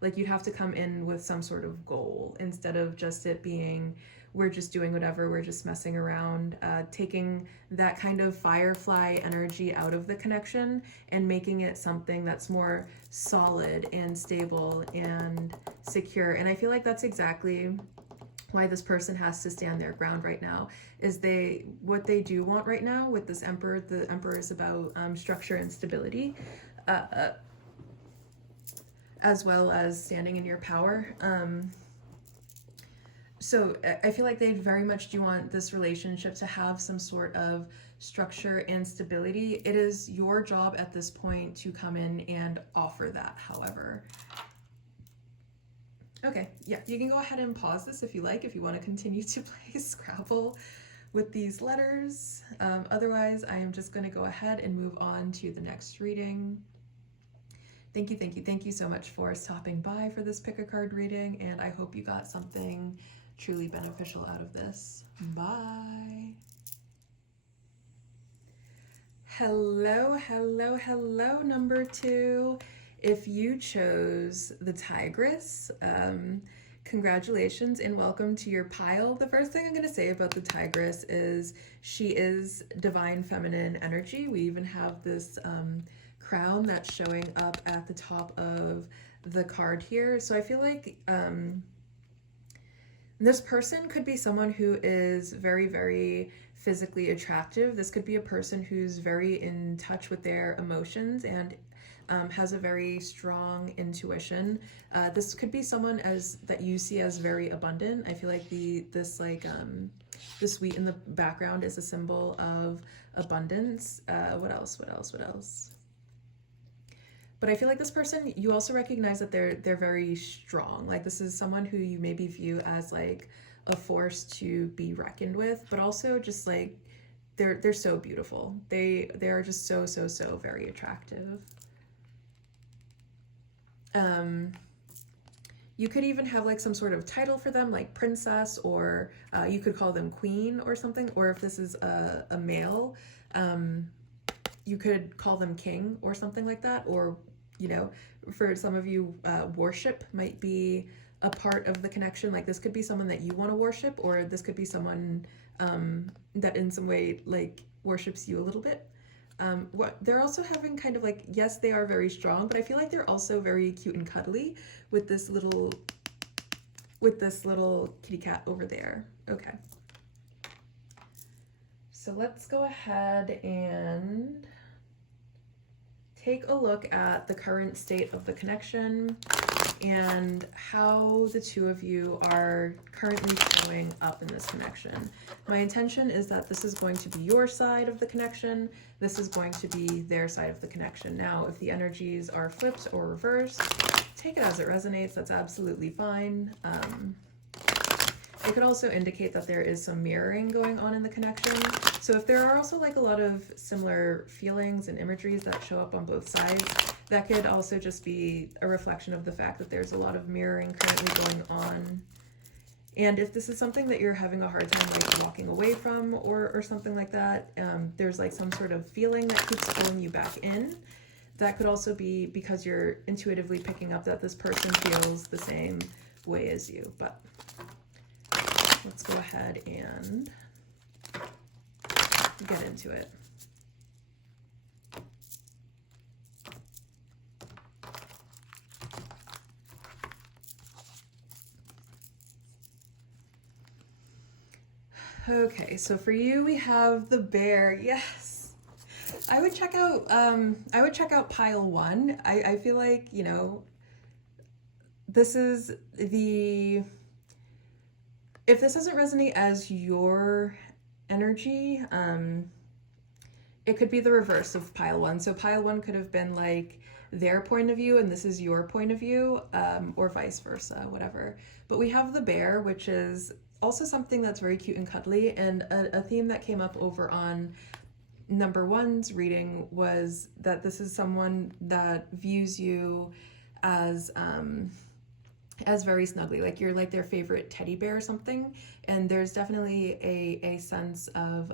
Like you'd have to come in with some sort of goal instead of just it being, we're just doing whatever, we're just messing around, taking that kind of firefly energy out of the connection and making it something that's more solid and stable and secure. And I feel like that's exactly why this person has to stand their ground right now, is what they do want right now with this Emperor. The Emperor is about structure and stability, as well as standing in your power. So I feel like they very much do want this relationship to have some sort of structure and stability. It is your job at this point to come in and offer that, however. Okay, yeah, you can go ahead and pause this if you like, if you want to continue to play Scrabble with these letters. Otherwise, I am just going to go ahead and move on to the next reading. Thank you so much for stopping by for this pick a card reading, and I hope you got something truly beneficial out of this. Bye. Hello, number 2. If you chose the Tigress, congratulations and welcome to your pile. The first thing I'm going to say about the Tigress is she is divine feminine energy. We even have this crown that's showing up at the top of the card here. So I feel like this person could be someone who is very, very physically attractive. This could be a person who's very in touch with their emotions and has a very strong intuition. This could be someone that you see as very abundant. I feel like the wheat in the background is a symbol of abundance. What else? But I feel like this person, you also recognize that they're very strong. Like this is someone who you maybe view as like a force to be reckoned with, but also just like they're so beautiful. They are just so very attractive. You could even have like some sort of title for them, like princess, or you could call them queen or something. Or if this is a male, you could call them king or something like that. Or, you know, for some of you, worship might be a part of the connection. Like this could be someone that you want to worship, or this could be someone that in some way like worships you a little bit. They're also having kind of like, yes, they are very strong, but I feel like they're also very cute and cuddly with this little kitty cat over there. Okay. So let's go ahead and take a look at the current state of the connection and how the two of you are currently showing up in this connection. My intention is that this is going to be your side of the connection. This is going to be their side of the connection. Now, if the energies are flipped or reversed, take it as it resonates. That's absolutely fine. It could also indicate that there is some mirroring going on in the connection. So if there are also like a lot of similar feelings and imageries that show up on both sides, that could also just be a reflection of the fact that there's a lot of mirroring currently going on. And if this is something that you're having a hard time like walking away from or something like that, there's like some sort of feeling that keeps pulling you back in. That could also be because you're intuitively picking up that this person feels the same way as you. But let's go ahead and get into it. Okay, so for you we have the bear. Yes. I would check out pile 1. I feel like, you know, this is the, if this doesn't resonate as your energy, it could be the reverse of pile 1. So pile 1 could have been like their point of view and this is your point of view, or vice versa, whatever. But we have the bear, which is also something that's very cute and cuddly, and a theme that came up over on number 1's reading was that this is someone that views you as very snuggly, like you're like their favorite teddy bear or something. And there's definitely a sense of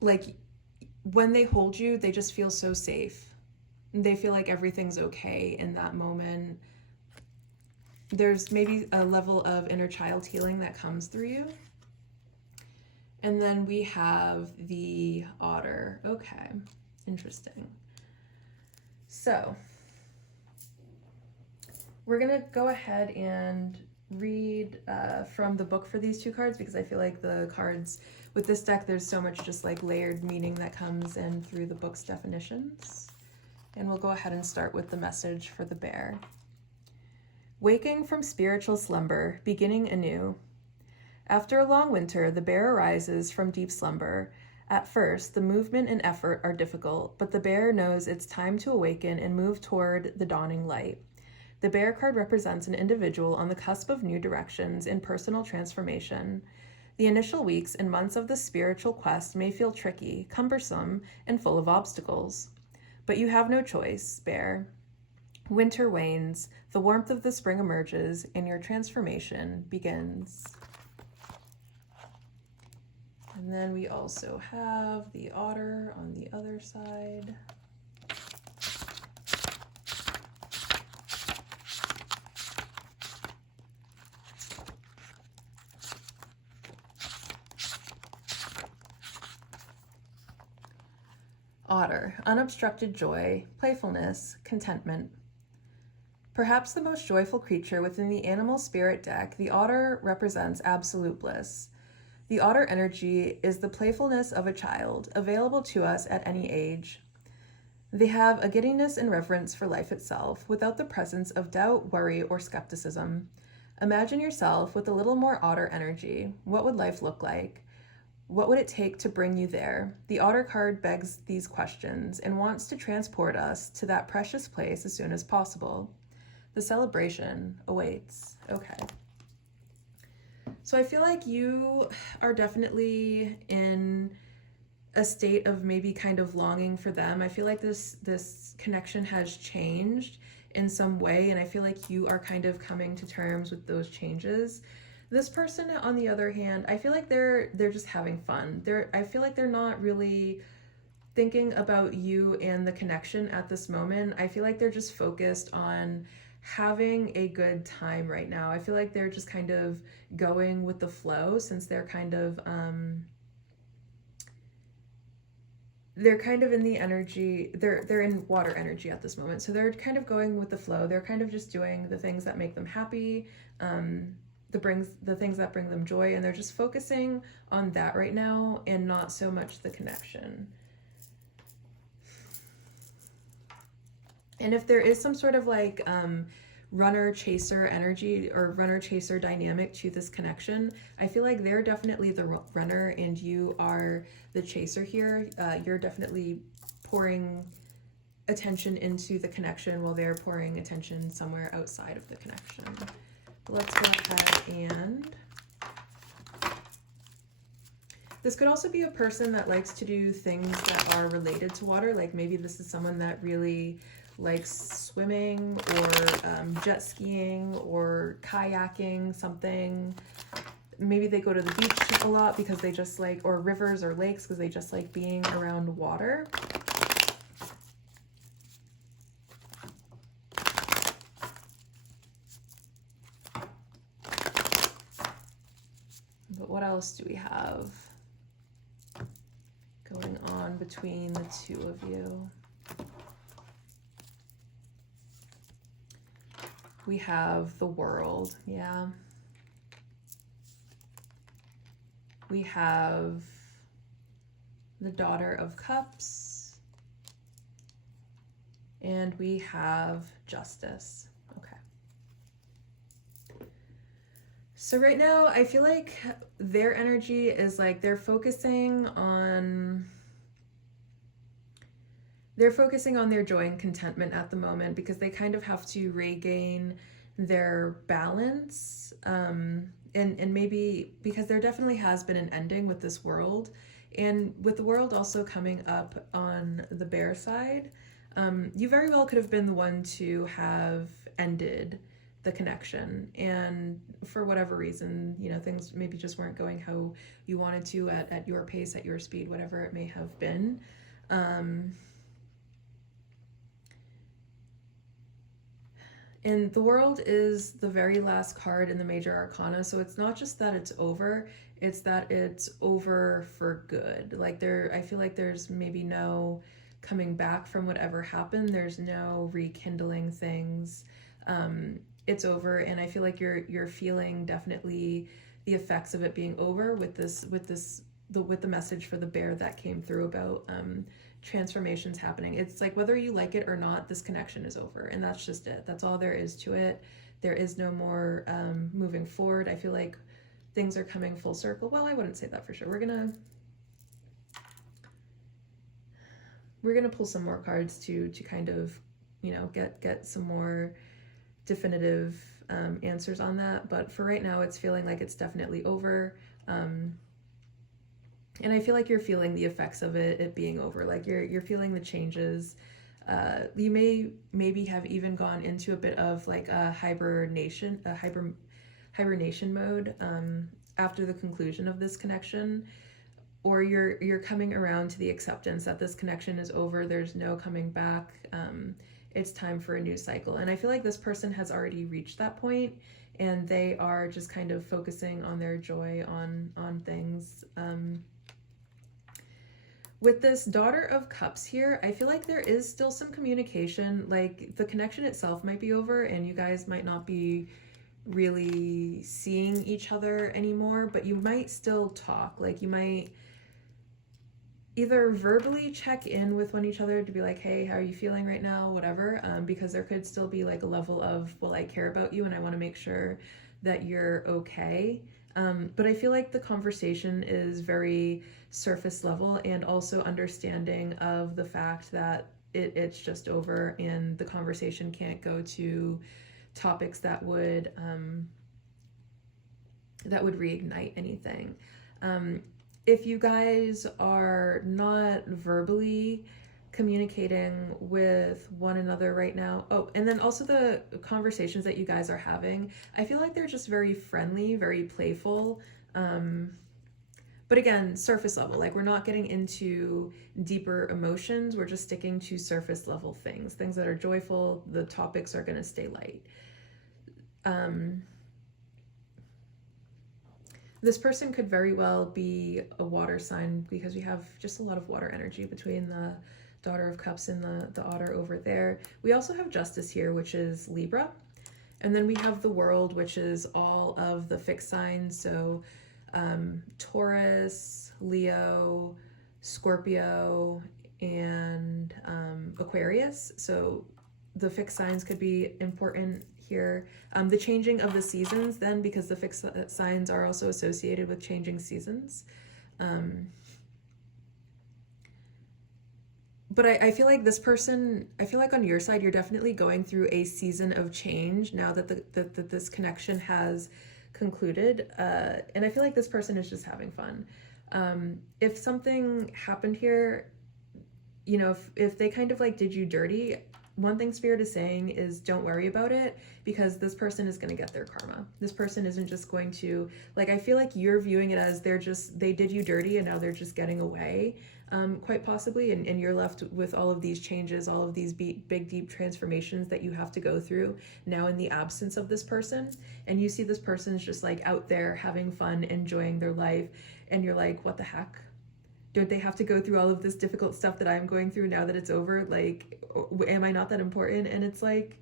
like when they hold you, they just feel so safe. They feel like everything's okay in that moment. There's maybe a level of inner child healing that comes through you. And then we have the otter. Okay, interesting. So we're gonna go ahead and read from the book for these 2 cards, because I feel like the cards with this deck, there's so much just like layered meaning that comes in through the book's definitions. And we'll go ahead and start with the message for the bear. Waking from spiritual slumber, beginning anew. After a long winter, the bear arises from deep slumber. At first, the movement and effort are difficult, but the bear knows it's time to awaken and move toward the dawning light. The bear card represents an individual on the cusp of new directions in personal transformation. The initial weeks and months of the spiritual quest may feel tricky, cumbersome, and full of obstacles. But you have no choice, bear. Winter wanes, the warmth of the spring emerges, and your transformation begins. And then we also have the otter on the other side. Otter, unobstructed joy, playfulness, contentment. Perhaps the most joyful creature within the animal spirit deck, the otter represents absolute bliss. The otter energy is the playfulness of a child, available to us at any age. They have a giddiness and reverence for life itself, without the presence of doubt, worry, or skepticism. Imagine yourself with a little more otter energy. What would life look like? What would it take to bring you there? The otter card begs these questions and wants to transport us to that precious place as soon as possible. The celebration awaits. Okay. So I feel like you are definitely in a state of maybe kind of longing for them. I feel like this connection has changed in some way, and I feel like you are kind of coming to terms with those changes. This person, on the other hand, I feel like they're just having fun. I feel like they're not really thinking about you and the connection at this moment. I feel like they're just focused on having a good time right now. I feel like they're just kind of going with the flow, since they're kind of in the energy, they're in water energy at this moment. So they're kind of going with the flow. They're kind of just doing the things that make them happy. the things that bring them joy, and they're just focusing on that right now and not so much the connection. And if there is some sort of like runner chaser energy or runner chaser dynamic to this connection, I feel like they're definitely the runner and you are the chaser here. You're definitely pouring attention into the connection while they're pouring attention somewhere outside of the connection. Let's go ahead and this could also be a person that likes to do things that are related to water. Like maybe this is someone that really likes swimming or jet skiing or kayaking, something. Maybe they go to the beach a lot because they just like, or rivers or lakes because they just like being around water. But what else do we have going on between the two of you? We have the World, yeah. We have the Daughter of Cups. And we have Justice. Okay. So right now, I feel like their energy is like they're focusing on their joy and contentment at the moment because they kind of have to regain their balance. And maybe because there definitely has been an ending with this World. And with the World also coming up on the Bear side, you very well could have been the one to have ended the connection. And for whatever reason, you know, things maybe just weren't going how you wanted to at your pace, at your speed, whatever it may have been. And the World is the very last card in the major arcana. So it's not just that it's over, it's that it's over for good. Like I feel like there's maybe no coming back from whatever happened. There's no rekindling things. It's over. And I feel like you're feeling definitely the effects of it being over with the message for the Bear that came through about, transformations happening. It's like whether you like it or not, this connection is over, and that's just it. That's all there is to it. There is no more moving forward. I feel like things are coming full circle. Well, I wouldn't say that for sure. We're gonna pull some more cards to kind of, you know, get some more definitive answers on that. But for right now, it's feeling like it's definitely over. And I feel like you're feeling the effects of it being over. Like you're feeling the changes. You maybe have even gone into a bit of like a hibernation mode after the conclusion of this connection, or you're coming around to the acceptance that this connection is over. There's no coming back. It's time for a new cycle. And I feel like this person has already reached that point, and they are just kind of focusing on their joy on things. With this Daughter of Cups here, I feel like there is still some communication. Like the connection itself might be over and you guys might not be really seeing each other anymore, but you might still talk. Like you might either verbally check in with each other to be like, hey, how are you feeling right now? Whatever, because there could still be like a level of, well, I care about you and I want to make sure that you're okay. But I feel like the conversation is very surface level and also understanding of the fact that it's just over and the conversation can't go to topics that would reignite anything. If you guys are not verbally communicating with one another right now. Oh, and then also the conversations that you guys are having, I feel like they're just very friendly, very playful. But again, surface level, like we're not getting into deeper emotions. We're just sticking to surface level things that are joyful. The topics are going to stay light. This person could very well be a water sign because we have just a lot of water energy between the Daughter of Cups and the Otter over there. We also have Justice here, which is Libra. And then we have the world, which is all of the fixed signs. So Taurus, Leo, Scorpio, and Aquarius. So the fixed signs could be important here. The changing of the seasons then, because the fixed signs are also associated with changing seasons. But I feel like this person, I feel like on your side, you're definitely going through a season of change now that that this connection has concluded. And I feel like this person is just having fun. If something happened here, you know, if they kind of like did you dirty, one thing Spirit is saying is don't worry about it, because this person is going to get their karma. This person isn't just going to, like, I feel like you're viewing it as they did you dirty and now they're just getting away, quite possibly. And you're left with all of these changes, all of these big, deep transformations that you have to go through now in the absence of this person. And you see this person's just like out there having fun, enjoying their life. And you're like, what the heck? Don't they have to go through all of this difficult stuff that I'm going through now that it's over? Like, am I not that important? And it's like,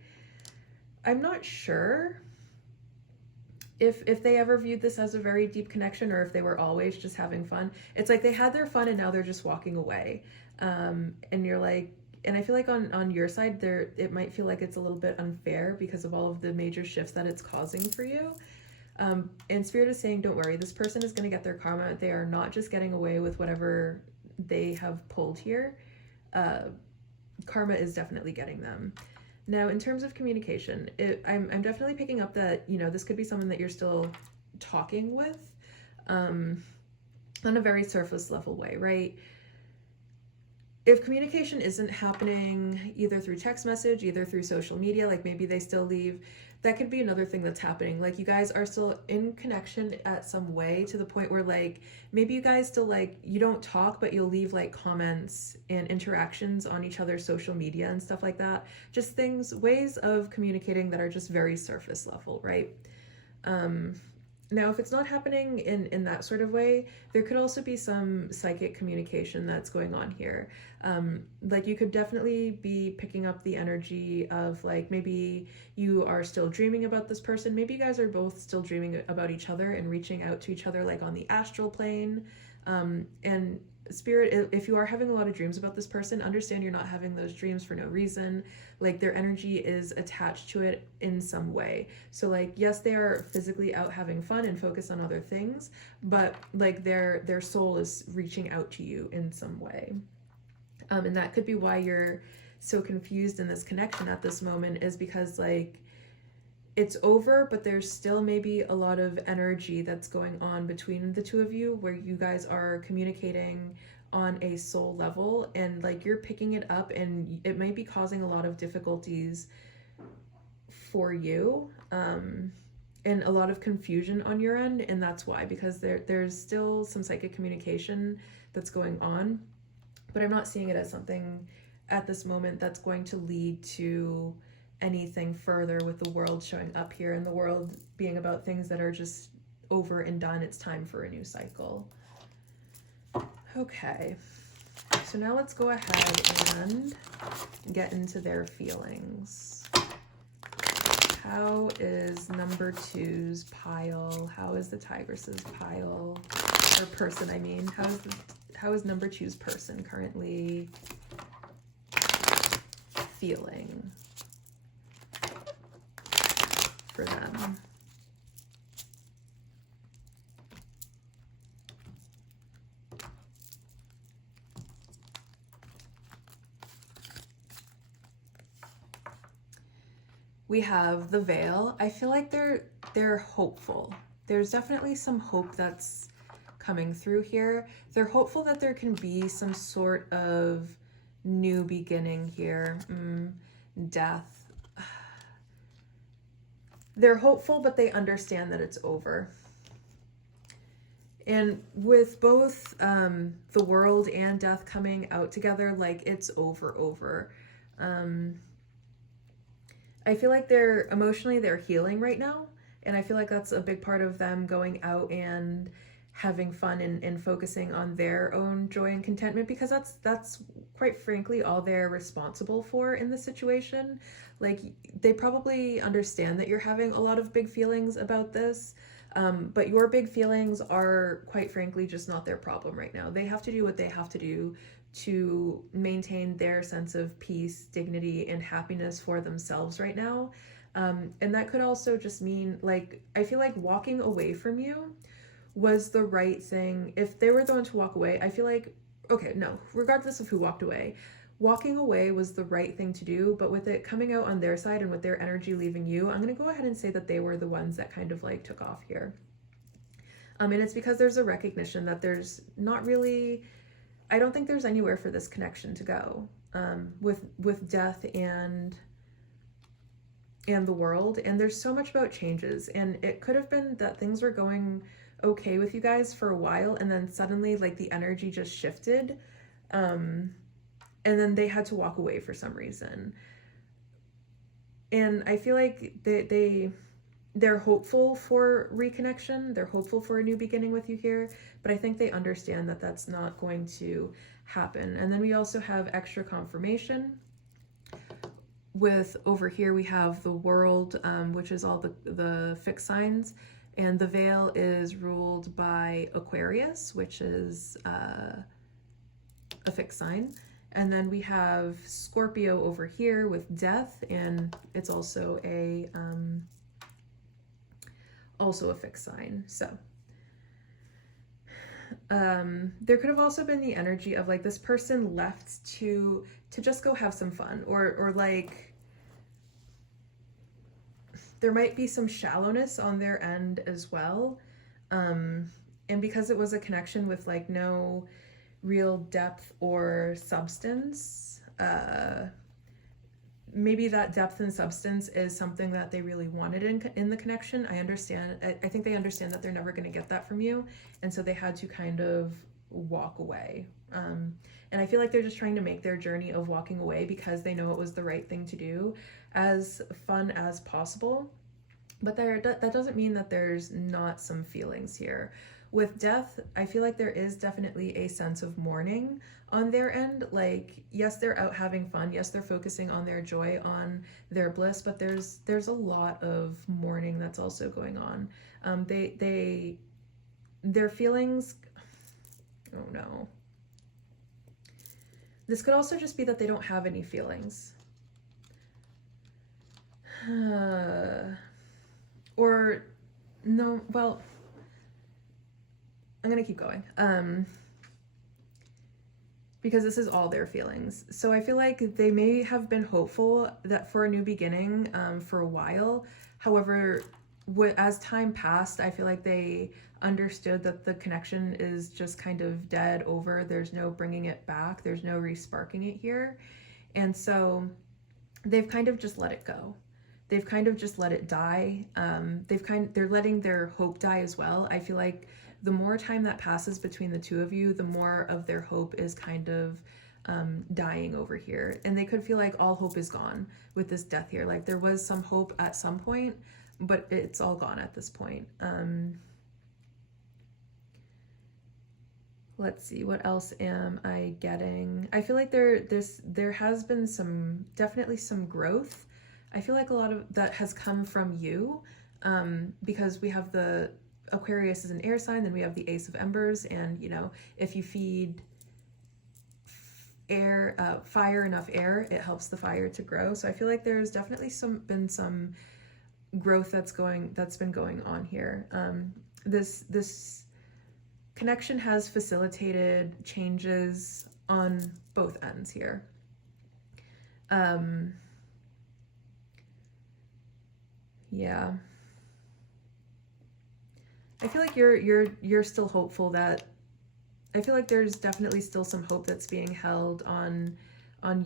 I'm not sure if they ever viewed this as a very deep connection, or if they were always just having fun. It's like they had their fun and now they're just walking away. And you're like, and I feel like on your side there, it might feel like it's a little bit unfair because of all of the major shifts that it's causing for you. And Spirit is saying, don't worry, this person is going to get their karma. They are not just getting away with whatever they have pulled here. Karma is definitely getting them. Now, in terms of communication, I'm definitely picking up that, you know, this could be someone that you're still talking with, on a very surface level way, right? If communication isn't happening either through text message, either through social media, like maybe they still leave, that could be another thing that's happening. Like you guys are still in connection at some way, to the point where like maybe you guys still, like, you don't talk, but you'll leave like comments and interactions on each other's social media and stuff like that. Just ways of communicating that are just very surface level, right? Now, if it's not happening in that sort of way, there could also be some psychic communication that's going on here. Like you could definitely be picking up the energy of like, maybe you are still dreaming about this person. Maybe you guys are both still dreaming about each other and reaching out to each other, like on the astral plane. And Spirit, if you are having a lot of dreams about this person, understand you're not having those dreams for no reason. Like their energy is attached to it in some way. So like, yes, they are physically out having fun and focused on other things, but like their soul is reaching out to you in some way. And that could be why you're so confused in this connection at this moment, is because like it's over, but there's still maybe a lot of energy that's going on between the two of you, where you guys are communicating on a soul level, and like you're picking it up, and it might be causing a lot of difficulties for you, and a lot of confusion on your end. And that's why, because there's still some psychic communication that's going on, but I'm not seeing it as something at this moment that's going to lead to anything further, with the world showing up here and the world being about things that are just over and done. It's time for a new cycle. Okay, so now let's go ahead and get into their feelings. How is number two's pile? How is the tigress's pile? Or person, I mean. How is number two's person currently feeling for them? We have the veil. I feel like they're hopeful. There's definitely some hope that's coming through here. They're hopeful that there can be some sort of new beginning here. Death. They're hopeful, but they understand that it's over. And with both the world and death coming out together, like it's over. I feel like they're healing right now. And I feel like that's a big part of them going out and having fun and focusing on their own joy and contentment, because that's quite frankly all they're responsible for in the situation. Like, they probably understand that you're having a lot of big feelings about this, but your big feelings are quite frankly just not their problem right now. They have to do what they have to do to maintain their sense of peace, dignity, and happiness for themselves right now. And that could also just mean, like, I feel like walking away from you was the right thing. If they were the one to walk away, I feel like, okay, no, regardless of who walked away, walking away was the right thing to do. But with it coming out on their side and with their energy leaving you, I'm going to go ahead and say that they were the ones that kind of like took off here. And it's because there's a recognition that there's not really, I don't think there's anywhere for this connection to go, with death and the world. And there's so much about changes, and it could have been that things were going okay with you guys for a while, and then suddenly like the energy just shifted, and then they had to walk away for some reason. And I feel like they're hopeful for reconnection, they're hopeful for a new beginning with you here, but I think they understand that that's not going to happen. And then we also have extra confirmation with, over here we have the world, which is all the fixed signs, and the veil is ruled by Aquarius, which is a fixed sign. And then we have Scorpio over here with death, and it's also a fixed sign. So there could have also been the energy of like this person left to just go have some fun, or like there might be some shallowness on their end as well. And because it was a connection with like no real depth or substance, maybe that depth and substance is something that they really wanted in the connection. I understand. I think they understand that they're never going to get that from you. And so they had to kind of walk away. And I feel like they're just trying to make their journey of walking away, because they know it was the right thing to do, as fun as possible. But that doesn't mean that there's not some feelings here. With death, I feel like there is definitely a sense of mourning on their end. Like, yes, they're out having fun. Yes, they're focusing on their joy, on their bliss, but there's a lot of mourning that's also going on. Their feelings, oh no. This could also just be that they don't have any feelings. Or no, well, I'm gonna keep going, because this is all their feelings. So I feel like they may have been hopeful that for a new beginning, for a while. However, as time passed, I feel like they understood that the connection is just kind of dead over. There's no bringing it back. There's no re-sparking it here. And so they've kind of just let it go. They've kind of just let it die. They're letting their hope die as well. I feel like the more time that passes between the two of you, the more of their hope is kind of dying over here. And they could feel like all hope is gone with this death here. Like, there was some hope at some point, but it's all gone at this point. Let's see, what else am I getting? I feel like there has been definitely some growth. I feel like a lot of that has come from you, because we have the Aquarius is an air sign, then we have the Ace of Embers, and you know, if you feed fire enough air, it helps the fire to grow. So I feel like there's definitely been some growth that's been going on here. This connection has facilitated changes on both ends here. Yeah. I feel like you're still hopeful that, I feel like there's definitely still some hope that's being held on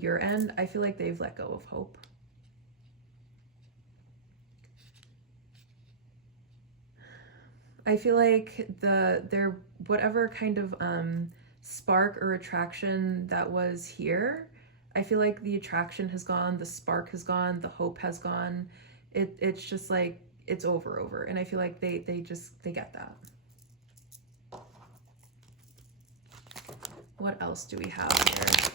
your end. I feel like they've let go of hope. I feel like their whatever kind of spark or attraction that was here, I feel like the attraction has gone, the spark has gone, the hope has gone. It's just like, it's over. And I feel like they get that. What else do we have here?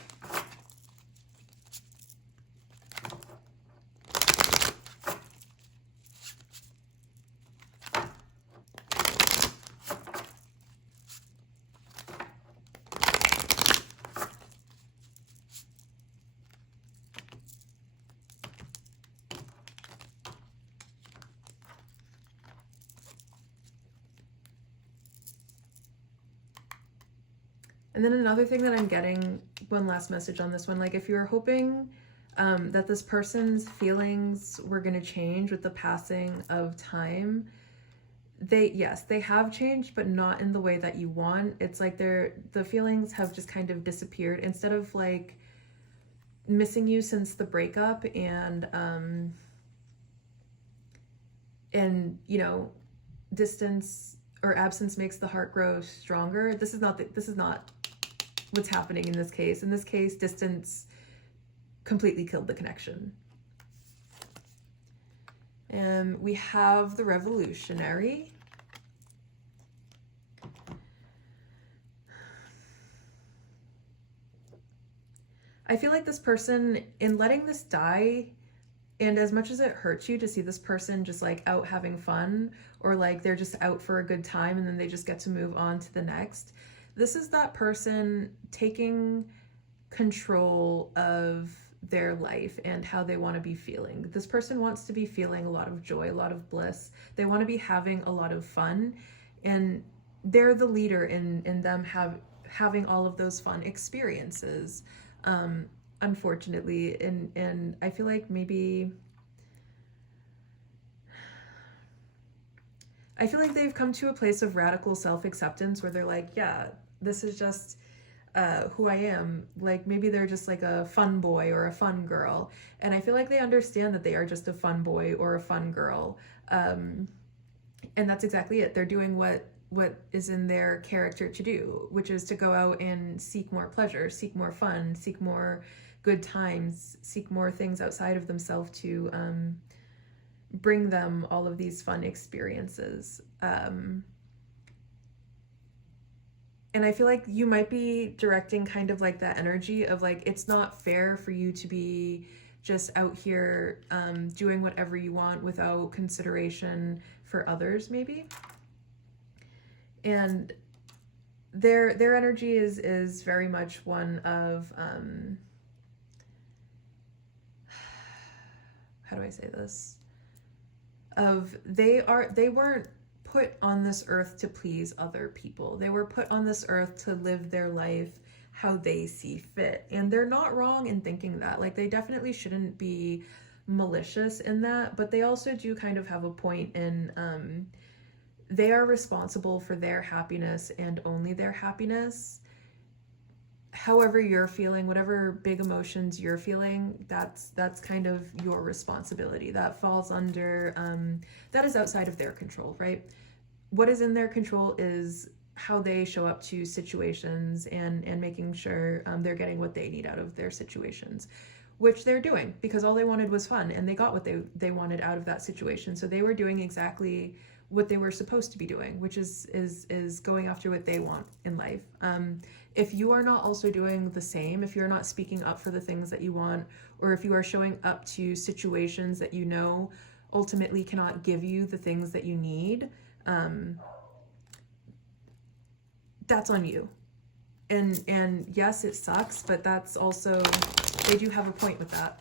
And then another thing that I'm getting, one last message on this one, like if you're hoping that this person's feelings were going to change with the passing of time, yes, they have changed, but not in the way that you want. It's like the feelings have just kind of disappeared instead of like missing you since the breakup and you know, distance or absence makes the heart grow stronger. This is not what's happening in this case. In this case, distance completely killed the connection. And we have the revolutionary. I feel like this person, in letting this die, and as much as it hurts you to see this person just like out having fun, or like they're just out for a good time and then they just get to move on to the next, this is that person taking control of their life and how they want to be feeling. This person wants to be feeling a lot of joy, a lot of bliss. They want to be having a lot of fun, and they're the leader in them having all of those fun experiences. Unfortunately, and I feel like maybe they've come to a place of radical self-acceptance where they're like, yeah, this is just who I am. Like maybe they're just like a fun boy or a fun girl, and I feel like they understand that they are just a fun boy or a fun girl, and that's exactly it. They're doing what is in their character to do, which is to go out and seek more pleasure, seek more fun, seek more good times, seek more things outside of themselves to bring them all of these fun experiences. And I feel like you might be directing kind of like that energy of like, it's not fair for you to be just out here doing whatever you want without consideration for others, maybe. And their energy is very much one of how do I say this? Of they weren't put on this earth to please other people. They were put on this earth to live their life how they see fit. And they're not wrong in thinking that. Like they definitely shouldn't be malicious in that, but they also do kind of have a point in they are responsible for their happiness and only their happiness. However you're feeling, whatever big emotions you're feeling, that's kind of your responsibility. That falls under that is outside of their control, right? What is in their control is how they show up to situations and making sure they're getting what they need out of their situations, which they're doing because all they wanted was fun and they got what they wanted out of that situation. So they were doing exactly what they were supposed to be doing, which is going after what they want in life. If you are not also doing the same, if you're not speaking up for the things that you want, or if you are showing up to situations that you know ultimately cannot give you the things that you need, that's on you. And yes, it sucks, but that's also, they do have a point with that.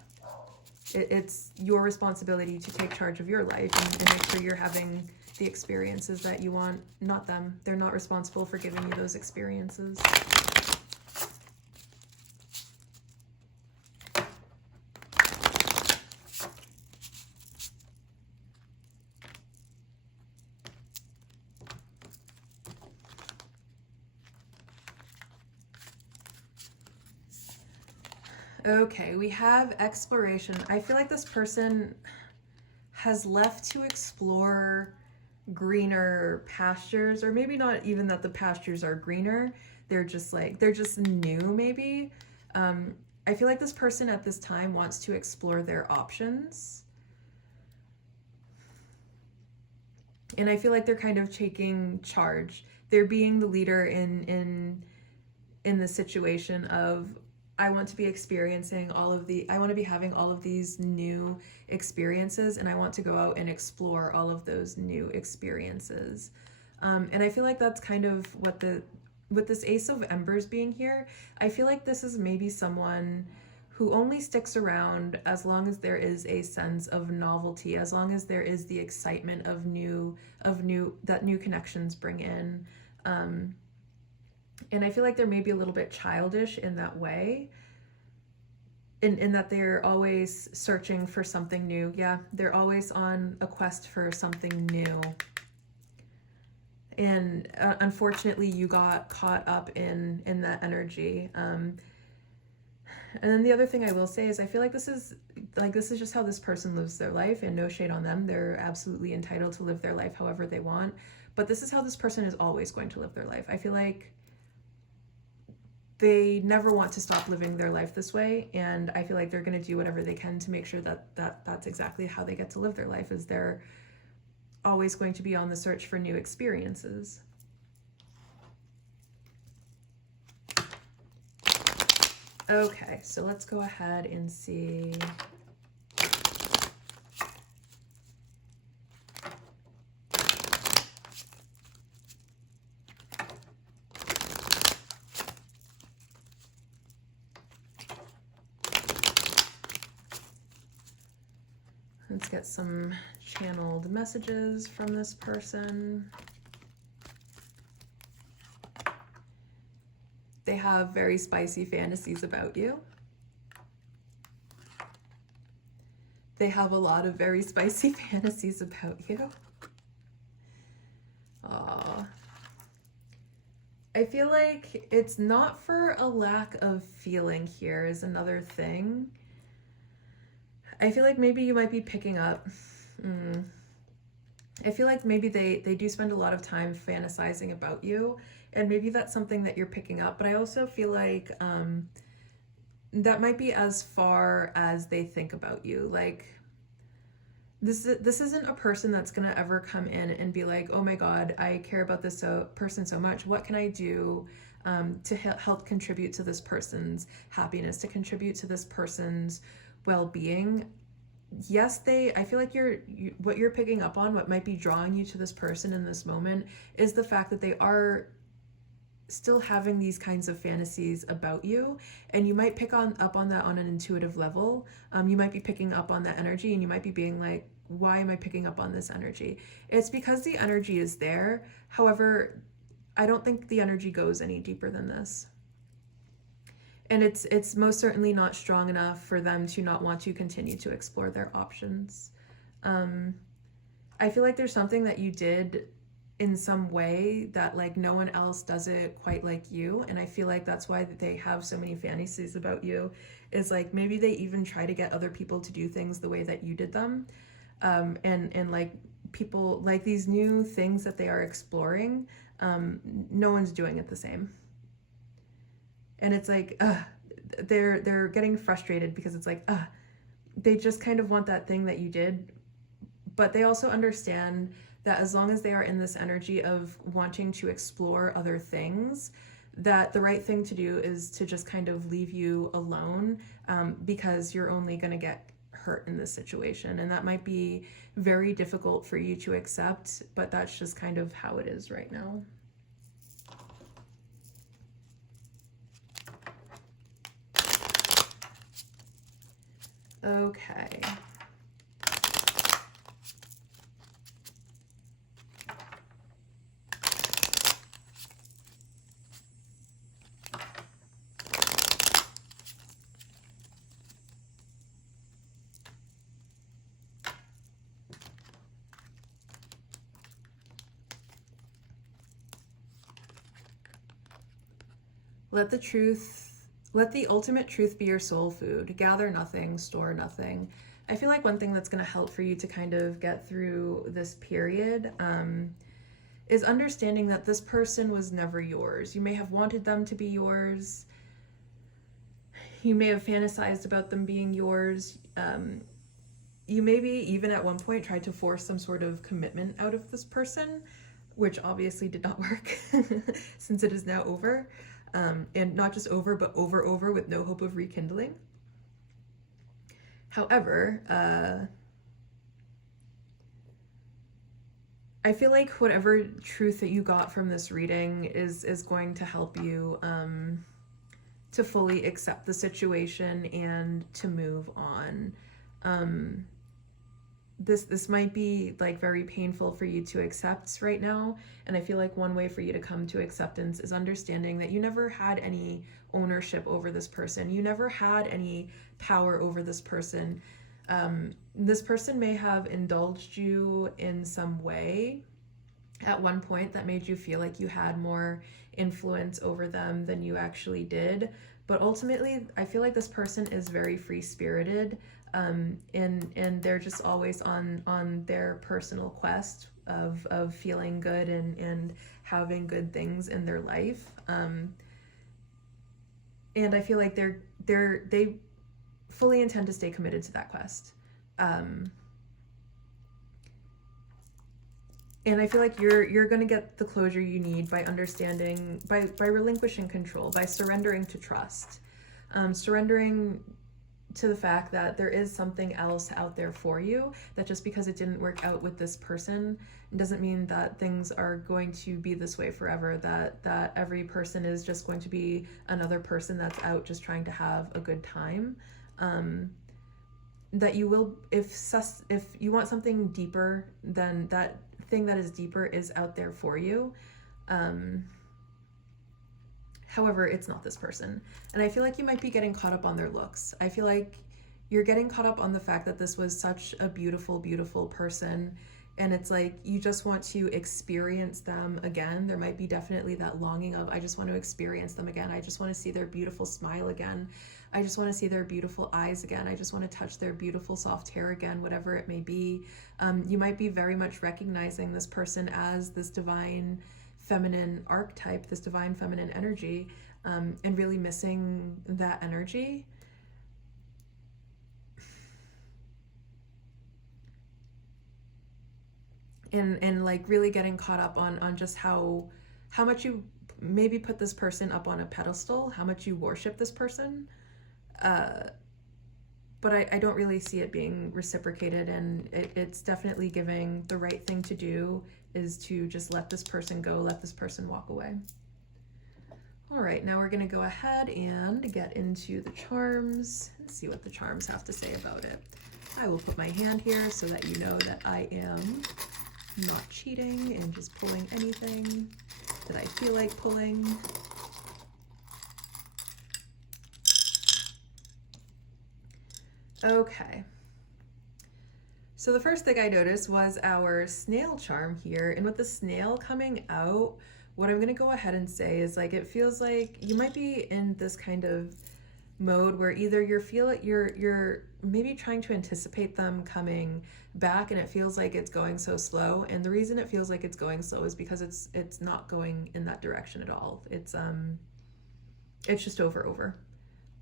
It's your responsibility to take charge of your life and make sure you're having the experiences that you want, not them. They're not responsible for giving you those experiences. Okay, we have exploration. I feel like this person has left to explore greener pastures, or maybe not even that the pastures are greener. They're just new, maybe. I feel like this person at this time wants to explore their options. And I feel like they're kind of taking charge. They're being the leader in in the situation of, I want to be experiencing I want to be having all of these new experiences, and I want to go out and explore all of those new experiences. And I feel like that's kind of with this Ace of Embers being here, I feel like this is maybe someone who only sticks around as long as there is a sense of novelty, as long as there is the excitement of that new connections bring in. And I feel like they're maybe a little bit childish in that way, in that they're always searching for something new. Yeah, they're always on a quest for something new. And unfortunately, you got caught up in that energy. And then the other thing I will say is I feel like this is just how this person lives their life, and no shade on them. They're absolutely entitled to live their life however they want. But this is how this person is always going to live their life. I feel like they never want to stop living their life this way, and I feel like they're going to do whatever they can to make sure that's exactly how they get to live their life, is they're always going to be on the search for new experiences. Okay, so let's go ahead and see. Let's get some channeled messages from this person. They have very spicy fantasies about you. They have a lot of very spicy fantasies about you. Aww. I feel like it's not for a lack of feeling here is another thing. I feel like maybe you might be picking up. I feel like maybe they do spend a lot of time fantasizing about you, and maybe that's something that you're picking up. But I also feel like that might be as far as they think about you. Like this isn't a person that's gonna ever come in and be like, oh my God, I care about this person so much. What can I do to help contribute to this person's happiness, to contribute to this person's well-being? Yes, I feel like what you're picking up on, what might be drawing you to this person in this moment, is the fact that they are still having these kinds of fantasies about you, and you might pick up on that on an intuitive level. You might be picking up on that energy, and you might be being like, why am I picking up on this energy? It's because the energy is there. However, I don't think the energy goes any deeper than this. And it's most certainly not strong enough for them to not want to continue to explore their options. I feel like there's something that you did in some way that like no one else does it quite like you, and I feel like that's why they have so many fantasies about you, is like maybe they even try to get other people to do things the way that you did them, and like people like these new things that they are exploring, no one's doing it the same. And it's like, they're getting frustrated because it's like, they just kind of want that thing that you did. But they also understand that as long as they are in this energy of wanting to explore other things, that the right thing to do is to just kind of leave you alone, because you're only going to get hurt in this situation. And that might be very difficult for you to accept, but that's just kind of how it is right now. Okay. Let the ultimate truth be your soul food. Gather nothing, store nothing. I feel like one thing that's going to help for you to kind of get through this period is understanding that this person was never yours. You may have wanted them to be yours. You may have fantasized about them being yours. You maybe even at one point tried to force some sort of commitment out of this person, which obviously did not work since it is now over. and not just over, but over with no hope of rekindling. However, I feel like whatever truth that you got from this reading is going to help you to fully accept the situation and to move on. This might be like very painful for you to accept right now, and I feel like one way for you to come to acceptance is understanding that you never had any ownership over this person. You never had any power over this person. This person may have indulged you in some way at one point that made you feel like you had more influence over them than you actually did. But ultimately, I feel like this person is very free-spirited, and they're just always on their personal quest of feeling good and having good things in their life. And I feel like they fully intend to stay committed to that quest. And I feel like you're going to get the closure you need by understanding, by relinquishing control, by surrendering to trust, surrendering to the fact that there is something else out there for you, that just because it didn't work out with this person doesn't mean that things are going to be this way forever, that every person is just going to be another person that's out just trying to have a good time. That you will, if you want something deeper, then that thing that is deeper is out there for you. However, it's not this person. And I feel like you might be getting caught up on their looks. I feel like you're getting caught up on the fact that this was such a beautiful, beautiful person. And it's like, you just want to experience them again. There might be definitely that longing of, I just want to experience them again. I just want to see their beautiful smile again. I just want to see their beautiful eyes again. I just want to touch their beautiful soft hair again, whatever it may be. You might be very much recognizing this person as this divine feminine archetype, this divine feminine energy, and really missing that energy. And like really getting caught up on just how much you maybe put this person up on a pedestal, how much you worship this person. But I don't really see it being reciprocated, and it's definitely giving the right thing to do is to just let this person go, let this person walk away. All right, now we're going to go ahead and get into the charms and see what the charms have to say about it. I will put my hand here so that you know that I am not cheating and just pulling anything that I feel like pulling. Okay. So the first thing I noticed was our snail charm here, and with the snail coming out, what I'm going to go ahead and say is, like, it feels like you might be in this kind of mode where either you're maybe trying to anticipate them coming back, and it feels like it's going so slow. And the reason it feels like it's going slow is because it's not going in that direction at all. It's just over.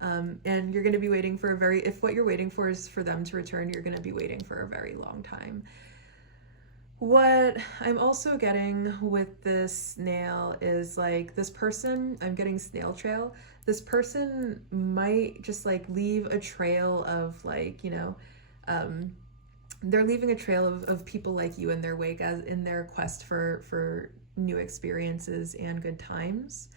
And you're going to be waiting for if what you're waiting for is for them to return, you're going to be waiting for a very long time. What I'm also getting with this snail is, like, this person, I'm getting snail trail. This person might just like leave a trail of, like, you know, they're leaving a trail of people like you in their wake, as in their quest for new experiences and good times.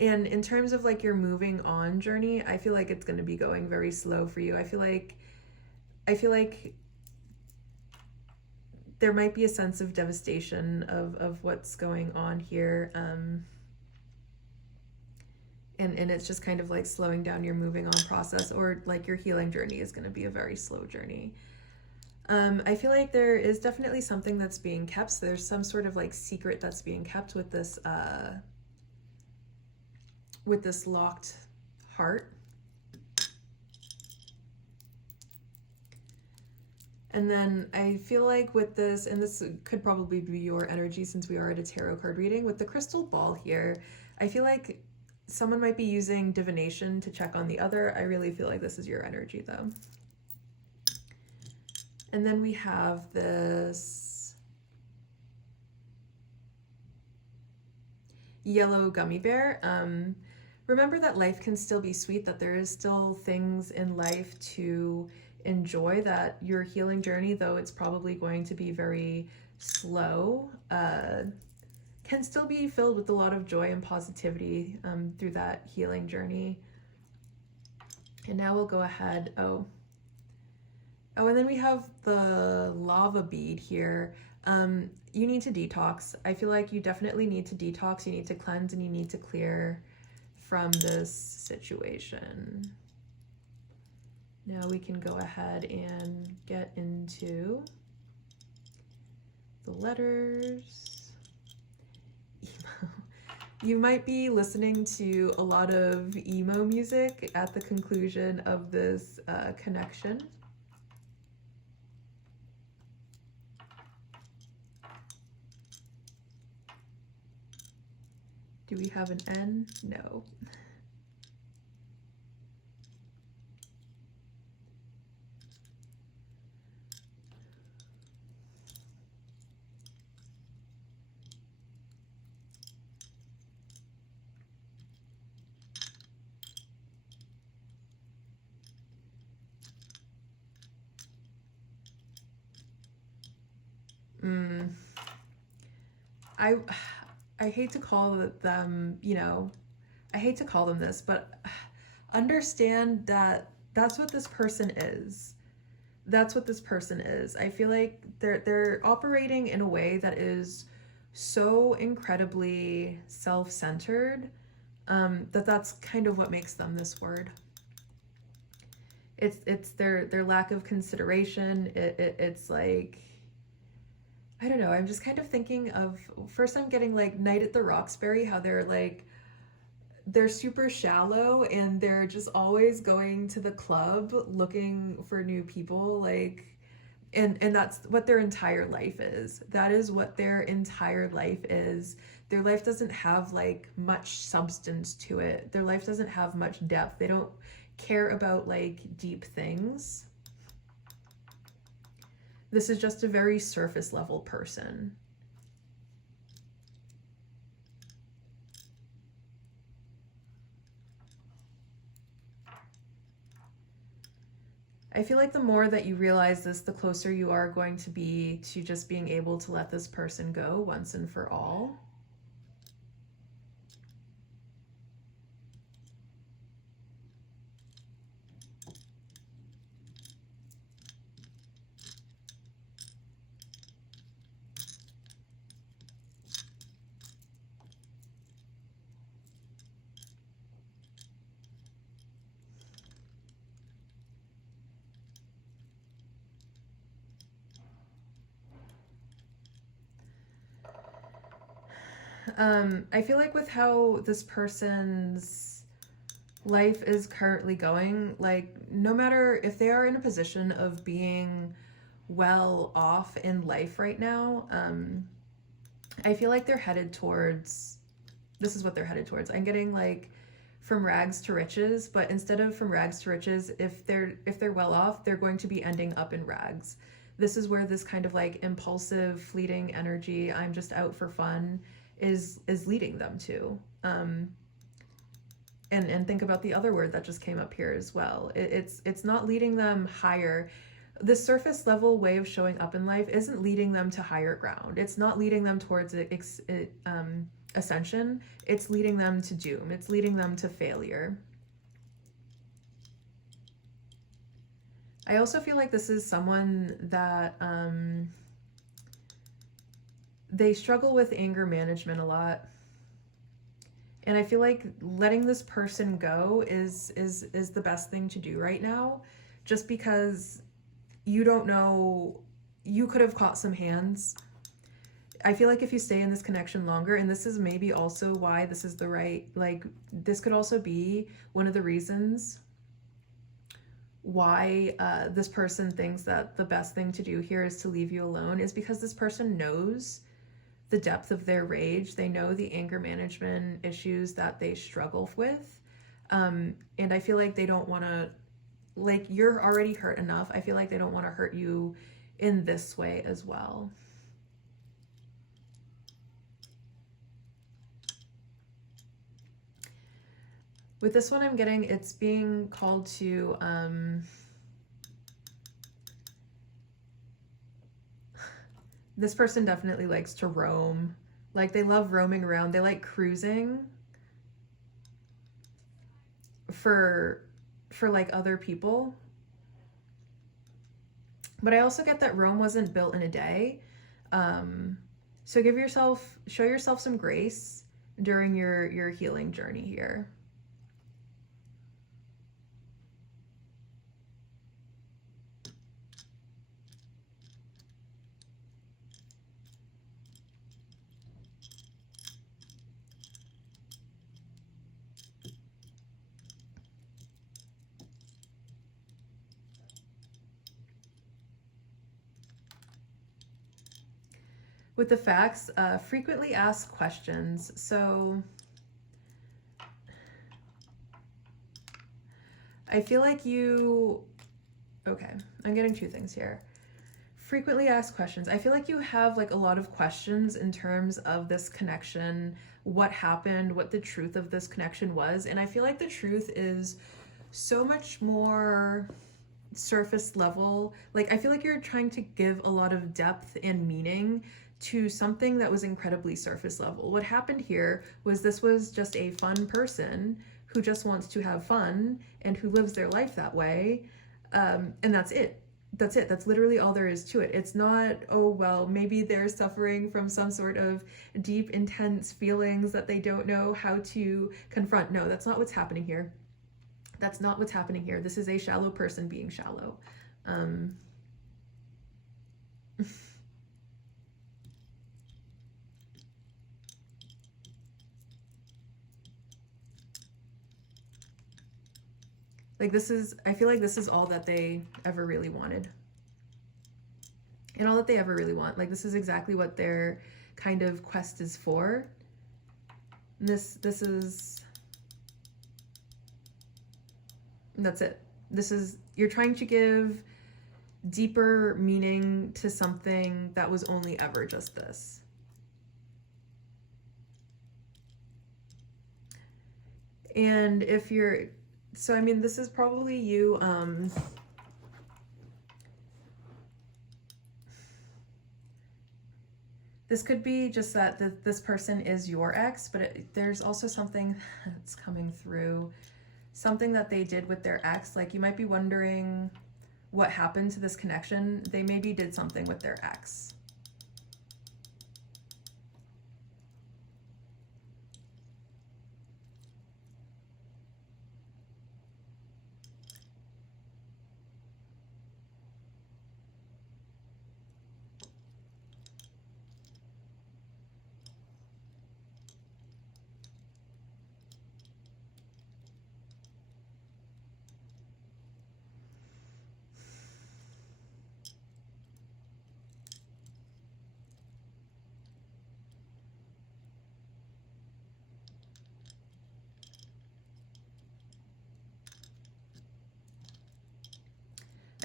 And in terms of, like, your moving on journey, I feel like it's going to be going very slow for you. I feel like there might be a sense of devastation of what's going on here. And it's just kind of like slowing down your moving on process, or like your healing journey is going to be a very slow journey. I feel like there is definitely something that's being kept. So there's some sort of like secret that's being kept with this locked heart. And then I feel like with this, and this could probably be your energy since we are at a tarot card reading, with the crystal ball here, I feel like someone might be using divination to check on the other. I really feel like this is your energy, though. And then we have this yellow gummy bear. Remember that life can still be sweet, that there is still things in life to enjoy, that your healing journey, though it's probably going to be very slow, can still be filled with a lot of joy and positivity through that healing journey. And now we'll go ahead. Oh, and then we have the lava bead here. You need to detox. I feel like you definitely need to detox. You need to cleanse and you need to clear from this situation. Now we can go ahead and get into the letters. Emo. You might be listening to a lot of emo music at the conclusion of this connection. Do we have an N? No. I hate to call them, you know, I hate to call them this, but understand that that's what this person is. That's what this person is. I feel like they're operating in a way that is so incredibly self-centered, that's kind of what makes them this word. It's their lack of consideration. It's like, I don't know, I'm just kind of thinking of, first I'm getting like Night at the Roxbury, how they're super shallow and they're just always going to the club looking for new people, like, and that's what their entire life is. That is what their entire life is. Their life doesn't have like much substance to it. Their life doesn't have much depth. They don't care about like deep things. This is just a very surface level person. I feel like the more that you realize this, the closer you are going to be to just being able to let this person go once and for all. I feel like with how this person's life is currently going, like, no matter if they are in a position of being well off in life right now, I feel like they're headed towards, this is what they're headed towards. I'm getting like from rags to riches, but instead of from rags to riches, if they're well off, they're going to be ending up in rags. This is where this kind of like impulsive, fleeting energy, I'm just out for fun, is leading them to. And think about the other word that just came up here as well. It's not leading them higher. The surface level way of showing up in life isn't leading them to higher ground. It's not leading them towards ascension. It's leading them to doom. It's leading them to failure. I also feel like this is someone that they struggle with anger management a lot. And I feel like letting this person go is the best thing to do right now, just because you don't know, you could have caught some hands. I feel like if you stay in this connection longer, and this is maybe also why this is the right, like, this could also be one of the reasons why this person thinks that the best thing to do here is to leave you alone, is because this person knows the depth of their rage. They know the anger management issues that they struggle with. And I feel like they don't want to, like, you're already hurt enough. I feel like they don't want to hurt you in this way as well. With this one, I'm getting it's being called to this person definitely likes to roam. Like, they love roaming around. They like cruising for like other people. But I also get that Rome wasn't built in a day. So show yourself some grace during your healing journey here. With the facts, frequently asked questions. So I feel like okay, I'm getting two things here. Frequently asked questions. I feel like you have like a lot of questions in terms of this connection, what happened, what the truth of this connection was. And I feel like the truth is so much more surface level. Like, I feel like you're trying to give a lot of depth and meaning to something that was incredibly surface level. What happened here was this was just a fun person who just wants to have fun and who lives their life that way. And that's it. That's literally all there is to it. It's not, oh, well, maybe they're suffering from some sort of deep, intense feelings that they don't know how to confront. No, that's not what's happening here. That's not what's happening here. This is a shallow person being shallow. Like, I feel like this is all that they ever really wanted. And all that they ever really want. Like, this is exactly what their kind of quest is for. And this is, that's it. You're trying to give deeper meaning to something that was only ever just this. And so I mean, this is probably you, this could be just that this person is your ex, but there's also something that's coming through, something that they did with their ex. Like, you might be wondering what happened to this connection. They maybe did something with their ex.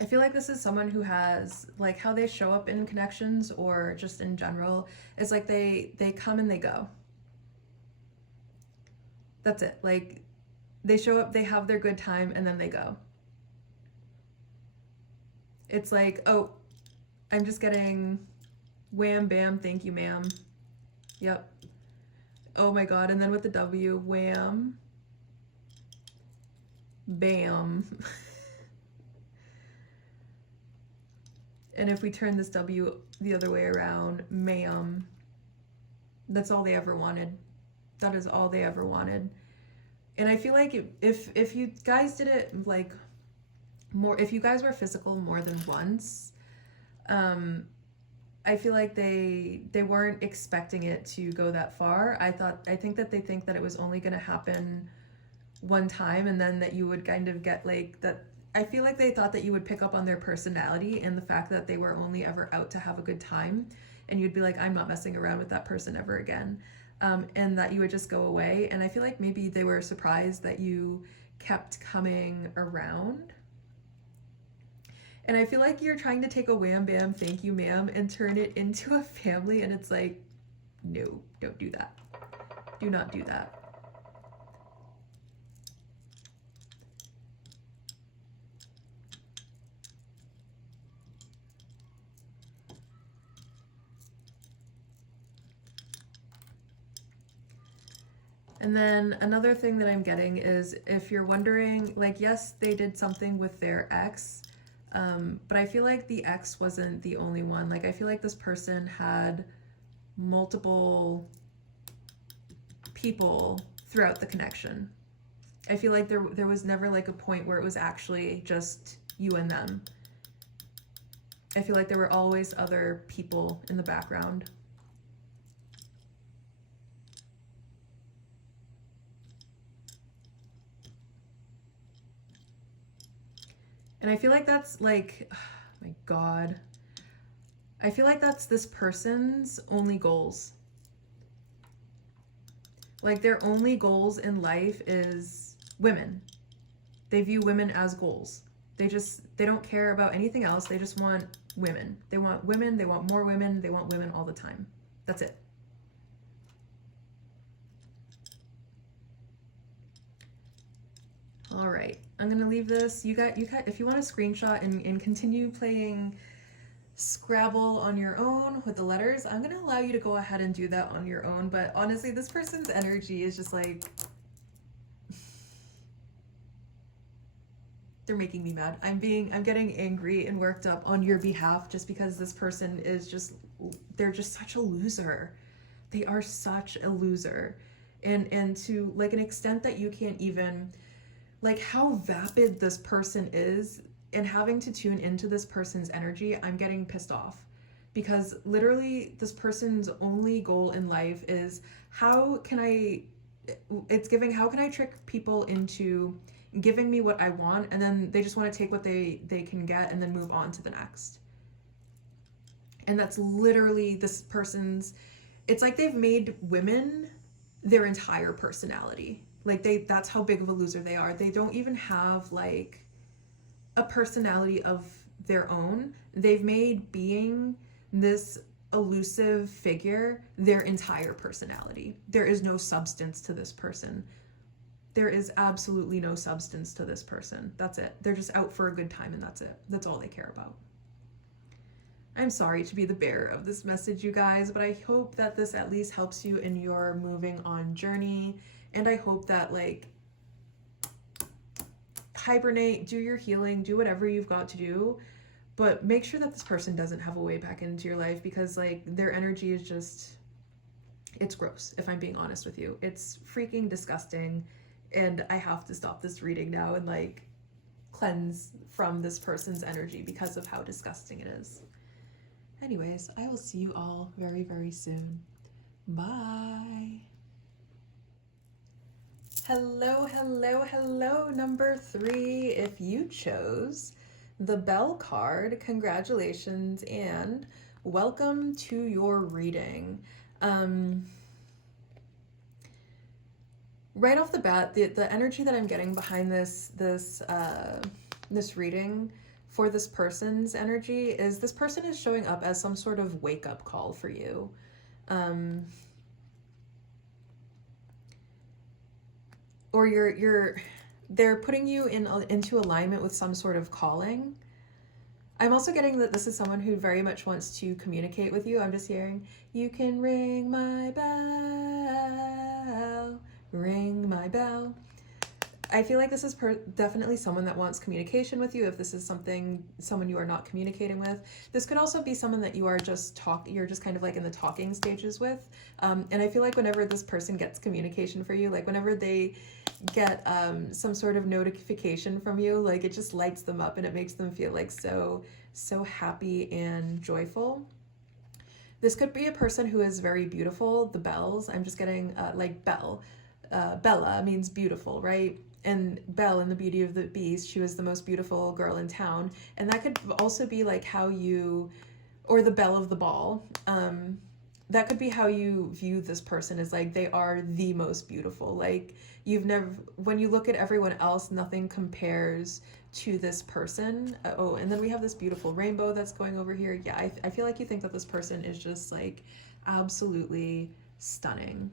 I feel like this is someone who has, like, how they show up in connections or just in general is like they come and they go. That's it. Like, they show up, they have their good time, and then they go. It's like, oh, I'm just getting wham, bam, thank you, ma'am. Yep. Oh my God. And then with the W, wham, bam. And if we turn this W the other way around, ma'am. That's all they ever wanted. That is all they ever wanted. And I feel like if you guys did it like more, if you guys were physical more than once, I feel like they weren't expecting it to go that far. I think that they think that it was only going to happen one time, and then that you would kind of get like that. I feel like they thought that you would pick up on their personality and the fact that they were only ever out to have a good time, and you'd be like, I'm not messing around with that person ever again. And that you would just go away. And I feel like maybe they were surprised that you kept coming around. And I feel like you're trying to take a wham bam thank you ma'am and turn it into a family, and it's like, no, don't do that. Do not do that. And then another thing that I'm getting is if you're wondering, like, yes, they did something with their ex, but I feel like the ex wasn't the only one. Like, I feel like this person had multiple people throughout the connection. I feel like there was never like a point where it was actually just you and them. I feel like there were always other people in the background. And I feel like that's like, oh my God. I feel like that's this person's only goals. Like their only goals in life is women. They view women as goals. They don't care about anything else. They just want women. They want women, they want more women, they want women all the time. That's it. All right, I'm gonna leave this. You got if you want to screenshot and continue playing Scrabble on your own with the letters, I'm gonna allow you to go ahead and do that on your own. But honestly, this person's energy is just like, they're making me mad. I'm getting angry and worked up on your behalf just because this person is they're just such a loser. They are such a loser. And to like an extent that you can't even, like how vapid this person is, and having to tune into this person's energy, I'm getting pissed off. Because literally this person's only goal in life is how can I trick people into giving me what I want, and then they just want to take what they can get and then move on to the next. And that's literally this person's, it's like they've made women their entire personality. Like that's how big of a loser they are. They don't even have like a personality of their own. They've made being this elusive figure their entire personality. There is no substance to this person. There is absolutely no substance to this person. That's it. They're just out for a good time and that's it. That's all they care about. I'm sorry to be the bearer of this message, you guys, but I hope that this at least helps you in your moving on journey. And I hope that like hibernate, do your healing, do whatever you've got to do, but make sure that this person doesn't have a way back into your life, because like their energy is just, it's gross. If I'm being honest with you, it's freaking disgusting. And I have to stop this reading now and like cleanse from this person's energy because of how disgusting it is. Anyways, I will see you all very, very soon. Bye. Hello, hello, hello, number 3. If you chose the Bell card, congratulations and welcome to your reading. Right off the bat, the energy that I'm getting behind this reading for this person's energy is this person is showing up as some sort of wake-up call for you. Or they're putting you into alignment with some sort of calling. I'm also getting that this is someone who very much wants to communicate with you. I'm just hearing, you can ring my bell, ring my bell. I feel like this is definitely someone that wants communication with you. If this is someone you are not communicating with, this could also be someone that you are you're just kind of like in the talking stages with. And I feel like whenever this person gets communication for you, like whenever they get some sort of notification from you, like it just lights them up and it makes them feel like so happy and joyful. This could be a person who is very beautiful. The bells, I'm just getting like bell. Bella means beautiful, right? And Belle in the Beauty of the Beast, she was the most beautiful girl in town. And that could also be like how you, or the belle of the ball. That could be how you view this person, is like they are the most beautiful. Like when you look at everyone else, nothing compares to this person. Oh, and then we have this beautiful rainbow that's going over here. Yeah, I feel like you think that this person is just like absolutely stunning.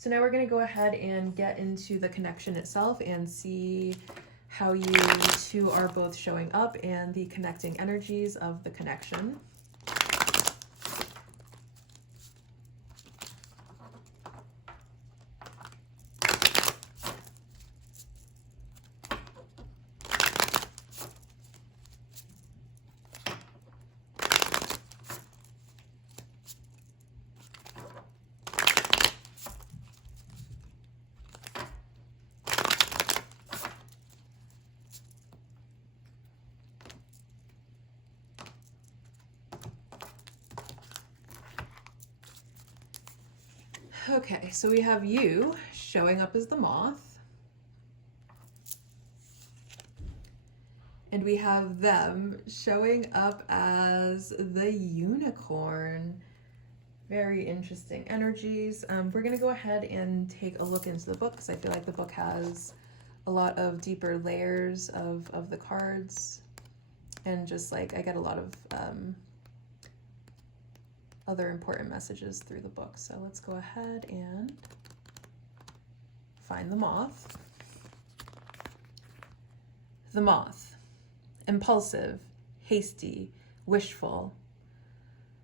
So now we're going to go ahead and get into the connection itself and see how you two are both showing up and the connecting energies of the connection. Okay, so we have you showing up as the moth. And we have them showing up as the unicorn. Very interesting energies. We're going to go ahead and take a look into the book because I feel like the book has a lot of deeper layers of the cards. And just like I get a lot of other important messages through the book. So let's go ahead and find the moth. The moth. Impulsive, hasty, wishful.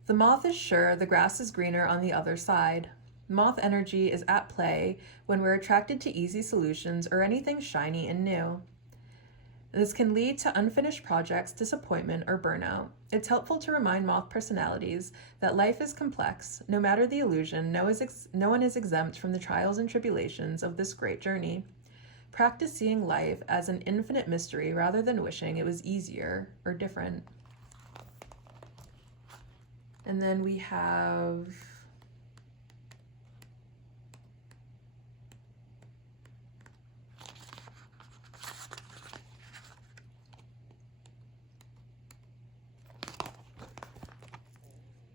The moth is sure the grass is greener on the other side. Moth energy is at play when we're attracted to easy solutions or anything shiny and new. This can lead to unfinished projects, disappointment, or burnout. It's helpful to remind moth personalities that life is complex. No matter the illusion, no one is exempt from the trials and tribulations of this great journey. Practice seeing life as an infinite mystery rather than wishing it was easier or different. And then we have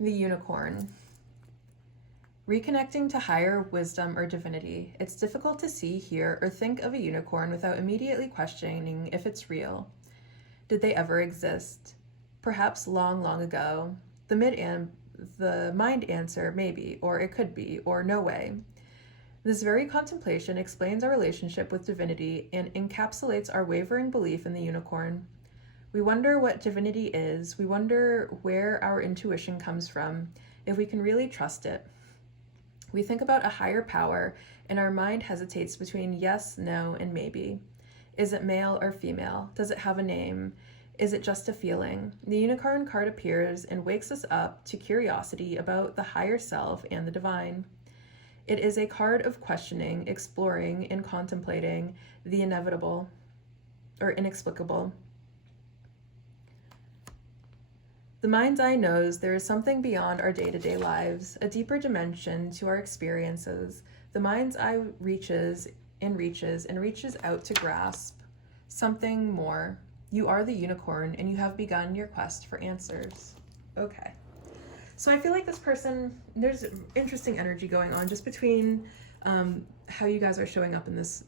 the unicorn. Reconnecting to higher wisdom or divinity. It's difficult to see, hear, or think of a unicorn without immediately questioning if it's real. Did they ever exist? Perhaps long, long ago. The mind answer, maybe, or it could be, or no way. This very contemplation explains our relationship with divinity and encapsulates our wavering belief in the unicorn. We wonder what divinity is. We wonder where our intuition comes from, if we can really trust it. We think about a higher power, and our mind hesitates between yes, no, and maybe. Is it male or female? Does it have a name? Is it just a feeling? The unicorn card appears and wakes us up to curiosity about the higher self and the divine. It is a card of questioning, exploring, and contemplating the inevitable or inexplicable. The mind's eye knows there is something beyond our day-to-day lives, a deeper dimension to our experiences. The mind's eye reaches and reaches and reaches out to grasp something more. You are the unicorn, and you have begun your quest for answers. Okay. So I feel like this person, there's interesting energy going on just between how you guys are showing up in this.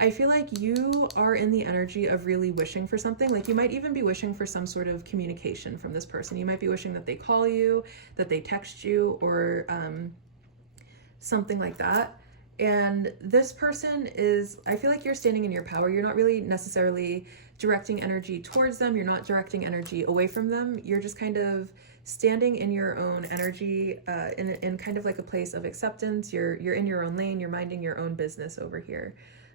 I feel like you are in the energy of really wishing for something. Like you might even be wishing for some sort of communication from this person. You might be wishing that they call you, that they text you, or something like that. And this person is, I feel like you're standing in your power. You're not really necessarily directing energy towards them. You're not directing energy away from them. You're just kind of standing in your own energy, in kind of like a place of acceptance. You're in your own lane. You're minding your own business over here.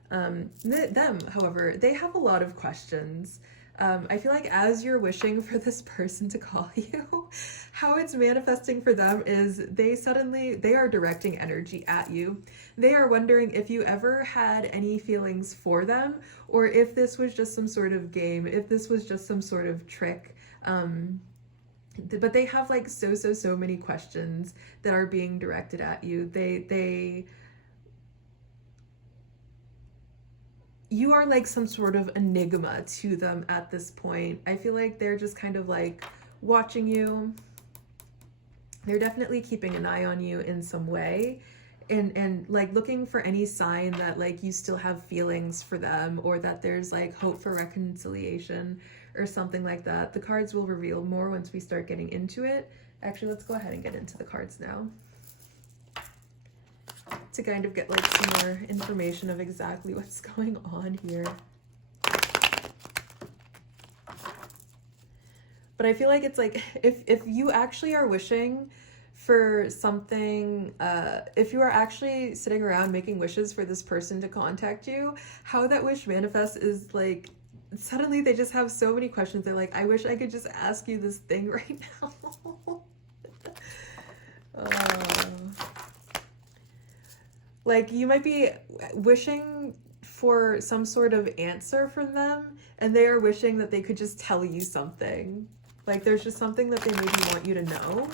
Them, however, they have a lot of questions. I feel like as you're wishing for this person to call you, how it's manifesting for them is they are directing energy at you. They are wondering if you ever had any feelings for them, or if this was just some sort of game, if this was just some sort of trick. But they have like so many questions that are being directed at you. You are like some sort of enigma to them at this point. I feel like they're just kind of like watching you. They're definitely keeping an eye on you in some way, and like looking for any sign that like you still have feelings for them, or that there's like hope for reconciliation or something like that. The cards will reveal more once we start getting into it. Actually, let's go ahead and get into the cards now, to kind of get like some more information of exactly what's going on here. But I feel like it's like if you actually are wishing for something, if you are actually sitting around making wishes for this person to contact you, how that wish manifests is like suddenly they just have so many questions. They're like, I wish I could just ask you this thing right now. Like you might be wishing for some sort of answer from them, and they are wishing that they could just tell you something. Like there's just something that they maybe want you to know.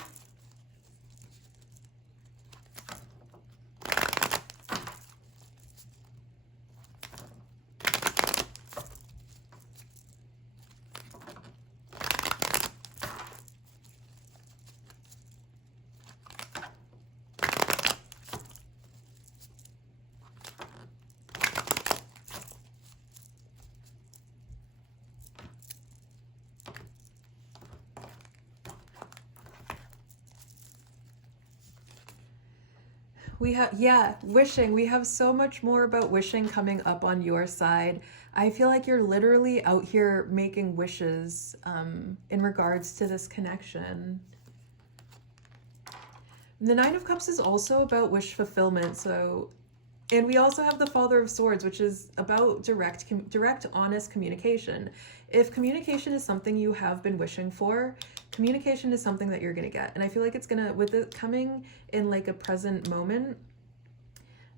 We have, yeah, wishing. We have so much more about wishing coming up on your side. I feel like you're literally out here making wishes in regards to this connection. The Nine of Cups is also about wish fulfillment. So, and we also have the Father of Swords, which is about direct, honest communication. If communication is something you have been wishing for, communication is something that you're going to get. And I feel like it's going to, with it coming in like a present moment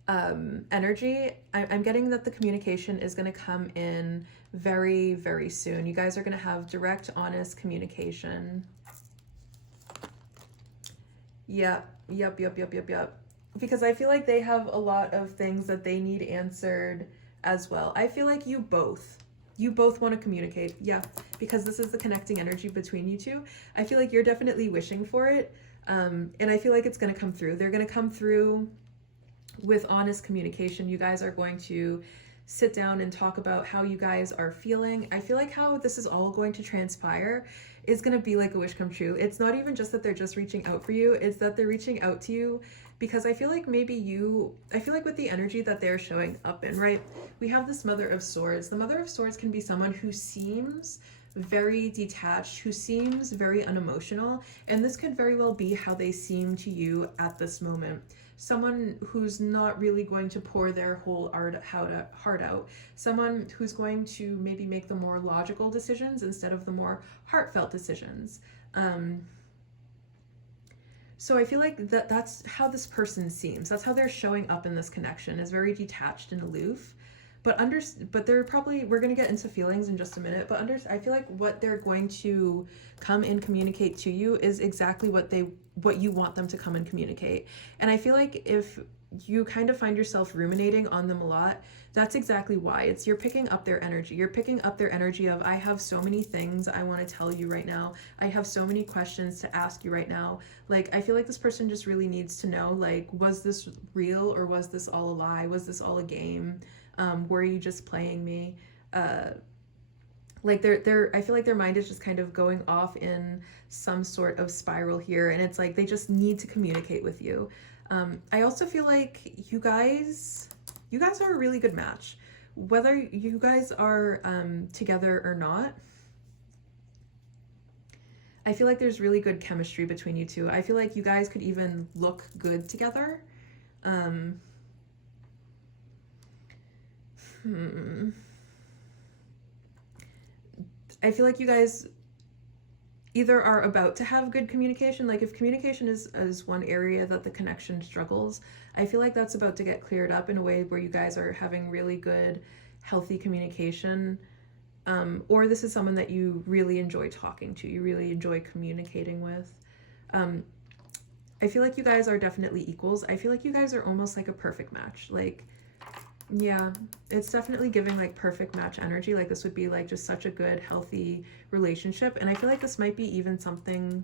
energy, I'm getting that the communication is going to come in very, very soon. You guys are going to have direct, honest communication. Yep. Because I feel like they have a lot of things that they need answered as well. I feel like you both want to communicate. Yeah, because this is the connecting energy between you two. I feel like you're definitely wishing for it. And I feel like it's going to come through. They're going to come through with honest communication. You guys are going to sit down and talk about how you guys are feeling. I feel like how this is all going to transpire is going to be like a wish come true. It's not even just that they're just reaching out for you, it's that they're reaching out to you because I feel like I feel like with the energy that they're showing up in, right? We have this Mother of Swords. The Mother of Swords can be someone who seems very detached, who seems very unemotional, and this could very well be how they seem to you at this moment. Someone who's not really going to pour their whole heart out. Someone who's going to maybe make the more logical decisions instead of the more heartfelt decisions. So I feel like that's how this person seems. That's how they're showing up in this connection, is very detached and aloof. But they're probably, we're going to get into feelings in just a minute, but I feel like what they're going to come and communicate to you is exactly what you want them to come and communicate. And I feel like if you kind of find yourself ruminating on them a lot, that's exactly why. You're picking up their energy. You're picking up their energy of, I have so many things I want to tell you right now. I have so many questions to ask you right now. Like, I feel like this person just really needs to know, like, was this real or was this all a lie? Was this all a game? Were you just playing me? Like I feel like their mind is just kind of going off in some sort of spiral here, and it's like they just need to communicate with you. I also feel like you guys are a really good match, whether you guys are together or not. I feel like there's really good chemistry between you two. I feel like you guys could even look good together. I feel like you guys either are about to have good communication. Like if communication is one area that the connection struggles, I feel like that's about to get cleared up in a way where you guys are having really good, healthy communication. Or this is someone that you really enjoy talking to, you really enjoy communicating with. I feel like you guys are definitely equals. I feel like you guys are almost like a perfect match. Like, yeah, it's definitely giving like perfect match energy. Like this would be like just such a good, healthy relationship. And I feel like this might be even something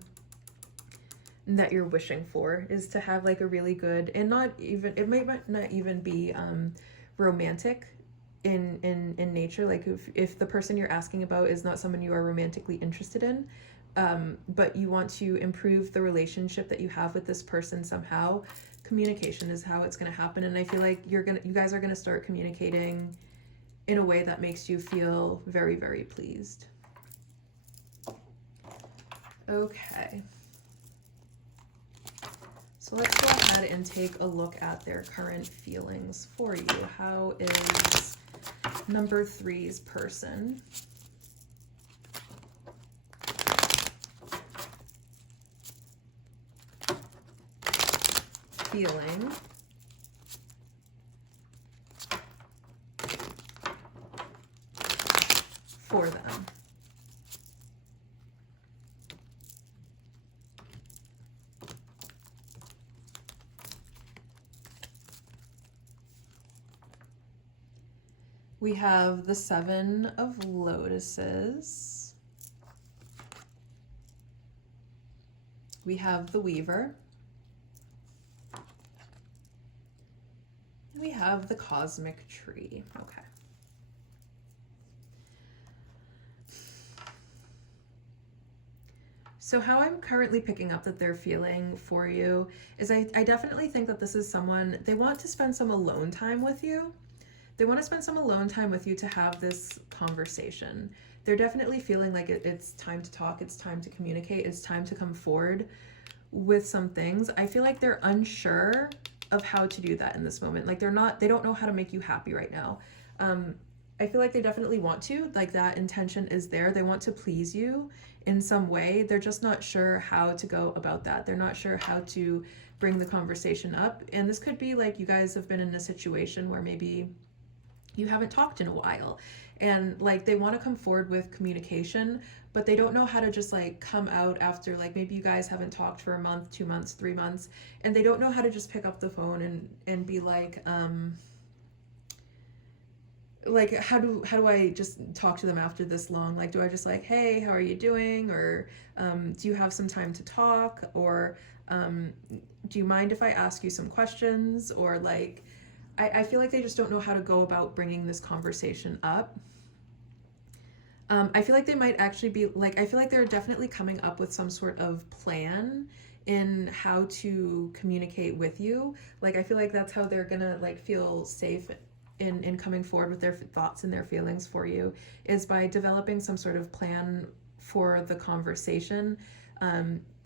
that you're wishing for, is to have like a really good, and it might not even be romantic in nature. Like if the person you're asking about is not someone you are romantically interested in, but you want to improve the relationship that you have with this person somehow, communication is how it's going to happen. And I feel like you guys are going to start communicating in a way that makes you feel very, very pleased. Okay. So let's go ahead and take a look at their current feelings for you. How is number 3's person feeling for them? We have the 7 of Lotuses. We have the Weaver. We have the Cosmic Tree. Okay. So how I'm currently picking up that they're feeling for you is I definitely think that this is someone, they want to spend some alone time with you. They want to spend some alone time with you to have this conversation. They're definitely feeling like it's time to talk, it's time to communicate, it's time to come forward with some things. I feel like they're unsure of how to do that in this moment. Like they don't know how to make you happy right now. I feel like they definitely want to, like that intention is there. They want to please you in some way. They're just not sure how to go about that. They're not sure how to bring the conversation up. And this could be like you guys have been in a situation where maybe you haven't talked in a while and like they want to come forward with communication, but they don't know how to just like come out after like maybe you guys haven't talked for a month, 2 months, 3 months, and they don't know how to just pick up the phone and be like how do I just talk to them after this long? Like, do I just like, hey, how are you doing? Or do you have some time to talk? Or do you mind if I ask you some questions? Or like, I feel like they just don't know how to go about bringing this conversation up. I feel like they might actually be like, I feel like they're definitely coming up with some sort of plan in how to communicate with you. Like, I feel like that's how they're gonna like feel safe in coming forward with their thoughts and their feelings for you, is by developing some sort of plan for the conversation,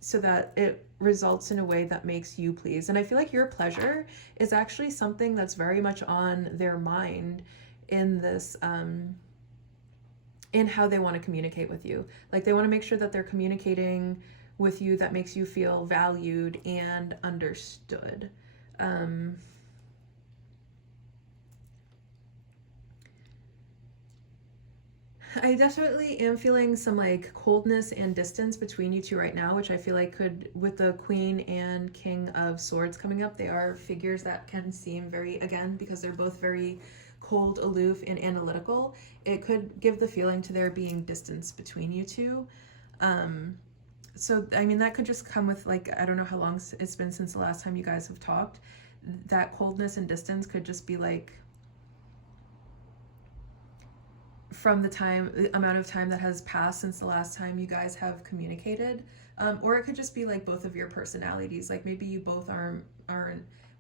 so that it results in a way that makes you pleased. And I feel like your pleasure is actually something that's very much on their mind in this, in how they want to communicate with you. Like they want to make sure that they're communicating with you that makes you feel valued and understood. I definitely am feeling some like coldness and distance between you two right now, which I feel like could, with the Queen and King of Swords coming up, they are figures that can seem very, again, because they're both very cold, aloof, and analytical, it could give the feeling to there being distance between you two. So, I mean, that could just come with like, I don't know how long it's been since the last time you guys have talked. That coldness and distance could just be like, from the amount of time that has passed since the last time you guys have communicated, or it could just be like both of your personalities. Like maybe you both aren't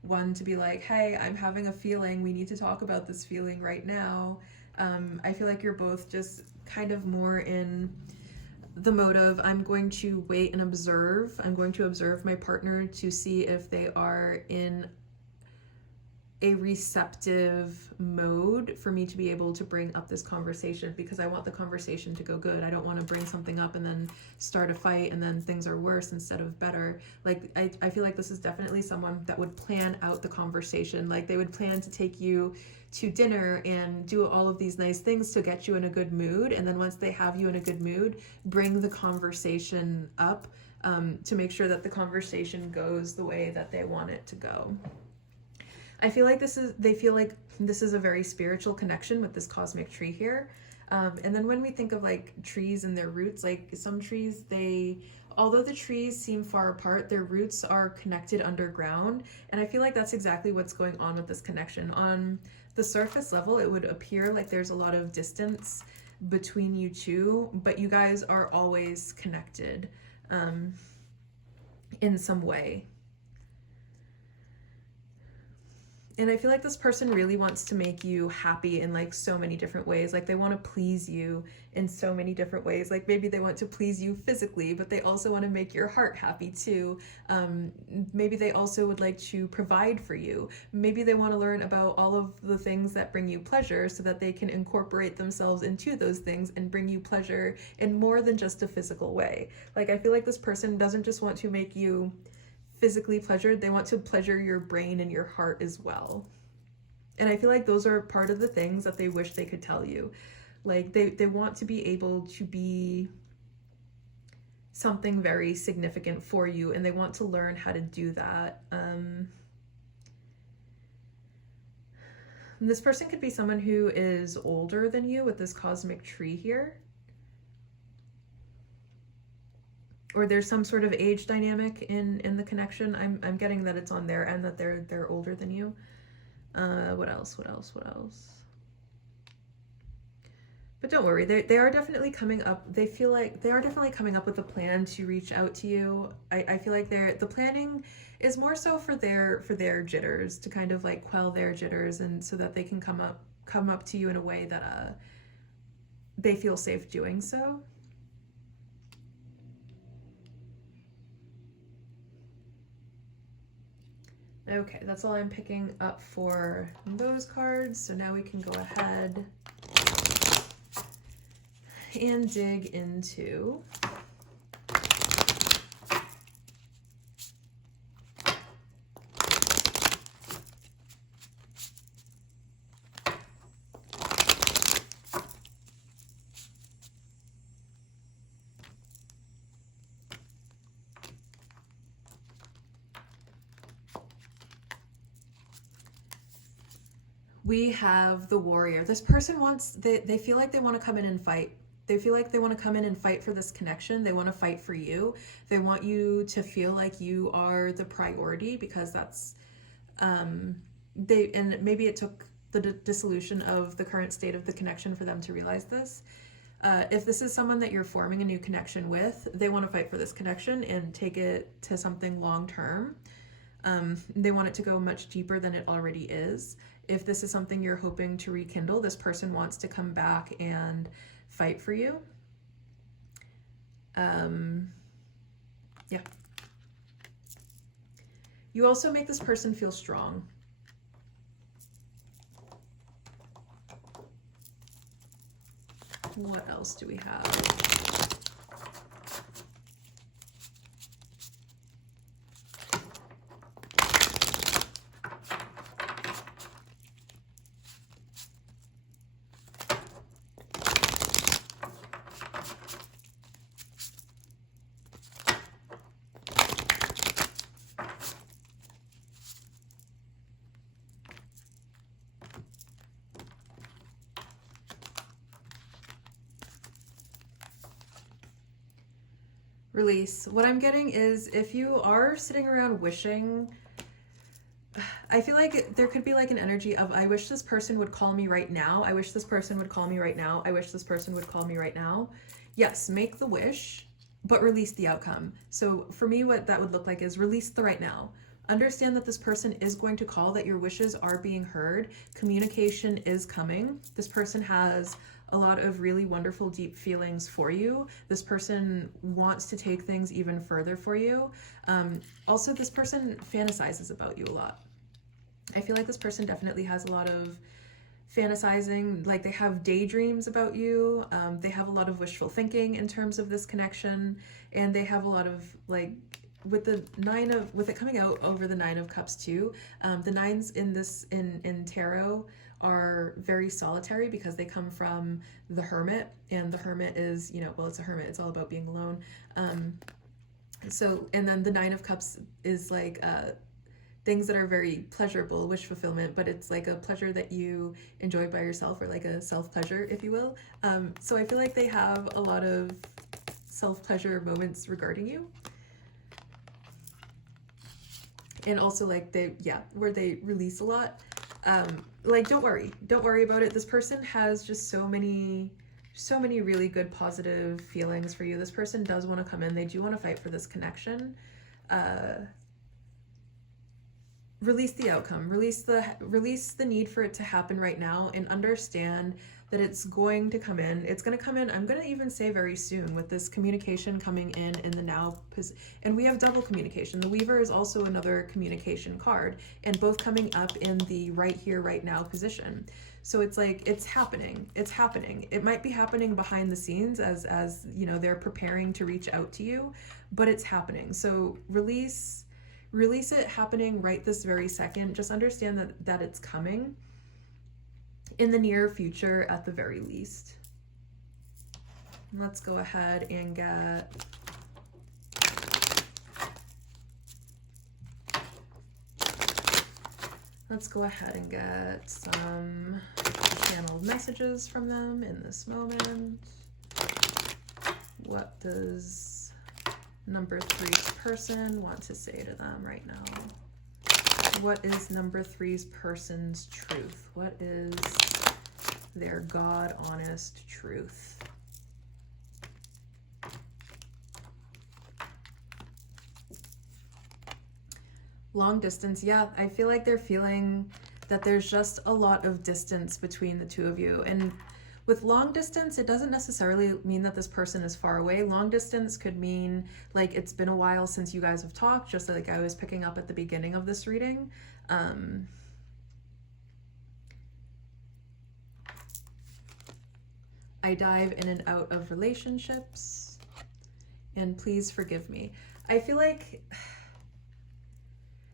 one to be like, hey, I'm having a feeling, we need to talk about this feeling right now. I feel like you're both just kind of more in the mode of, I'm going to wait and observe. I'm going to observe my partner to see if they are in a receptive mode for me to be able to bring up this conversation, because I want the conversation to go good. I don't want to bring something up and then start a fight and then things are worse instead of better. Like I feel like this is definitely someone that would plan out the conversation. Like they would plan to take you to dinner and do all of these nice things to get you in a good mood, and then once they have you in a good mood, bring the conversation up, to make sure that the conversation goes the way that they want it to go. I feel like they feel like this is a very spiritual connection with this cosmic tree here. And then when we think of like trees and their roots, like some trees, although the trees seem far apart, their roots are connected underground. And I feel like that's exactly what's going on with this connection. On the surface level, it would appear like there's a lot of distance between you two, but you guys are always connected, in some way. And I feel like this person really wants to make you happy in like so many different ways. Like they want to please you in so many different ways. Like maybe they want to please you physically, but they also want to make your heart happy too. Maybe they also would like to provide for you. Maybe they want to learn about all of the things that bring you pleasure so that they can incorporate themselves into those things and bring you pleasure in more than just a physical way. Like I feel like this person doesn't just want to make you physically pleasured, they want to pleasure your brain and your heart as well. And I feel like those are part of the things that they wish they could tell you. Like they want to be able to be something very significant for you, and they want to learn how to do that. This person could be someone who is older than you with this cosmic tree here. Or there's some sort of age dynamic in the connection. I'm getting that it's on their end, that they're older than you. What else? But don't worry, they are definitely coming up. They feel like they are definitely coming up with a plan to reach out to you. I feel like the planning is more so for their jitters, to kind of like quell their jitters, and so that they can come up to you in a way that they feel safe doing so. Okay, that's all I'm picking up for those cards. So now we can go ahead and dig into we have the warrior. This person wants, they feel like they want to come in and fight. They feel like they want to come in and fight for this connection. They want to fight for you. They want you to feel like you are the priority, because that's, and maybe it took the dissolution of the current state of the connection for them to realize this. If this is someone that you're forming a new connection with, they want to fight for this connection and take it to something long term. They want it to go much deeper than it already is. If this is something you're hoping to rekindle, this person wants to come back and fight for you. Yeah. You also make this person feel strong. What else do we have? Release. What I'm getting is, if you are sitting around wishing, I feel like there could be like an energy of, I wish this person would call me right now. I wish this person would call me right now. I wish this person would call me right now. Yes, make the wish, but release the outcome. So for me, what that would look like is release the right now. Understand that this person is going to call, that your wishes are being heard. Communication is coming. This person has a lot of really wonderful, deep feelings for you. This person wants to take things even further for you. Also, this person fantasizes about you a lot. I feel like this person definitely has a lot of fantasizing, like they have daydreams about you. They have a lot of wishful thinking in terms of this connection, and they have a lot of like, with it coming out over the 9 of Cups too. The 9s in tarot are very solitary, because they come from the Hermit, and the Hermit is, well, it's a hermit, it's all about being alone. So, and then the 9 of Cups is like things that are very pleasurable, wish fulfillment, but it's like a pleasure that you enjoy by yourself, or like a self-pleasure, if you will. So I feel like they have a lot of self-pleasure moments regarding you. And also like where they release a lot. Like, don't worry about it. This person has just so many really good positive feelings for you. This person does want to come in. They do want to fight for this connection. Release the outcome, release the need for it to happen right now, and understand that it's going to come in. It's going to come in, I'm going to even say very soon, with this communication coming in the now. And we have double communication. The Weaver is also another communication card, and both coming up in the right here, right now position. So it's like, it's happening. It might be happening behind the scenes as they're preparing to reach out to you, but it's happening. So release it happening right this very second. Just understand that it's coming in the near future at the very least. Let's go ahead and get some channeled messages from them in this moment. What does number 3's person want to say to them right now? What is number 3's person's truth? What is their God honest truth. Long distance, yeah, I feel like they're feeling that there's just a lot of distance between the two of you. And with long distance, it doesn't necessarily mean that this person is far away. Long distance could mean like it's been a while since you guys have talked, just like I was picking up at the beginning of this reading. I dive in and out of relationships, and please forgive me. I feel like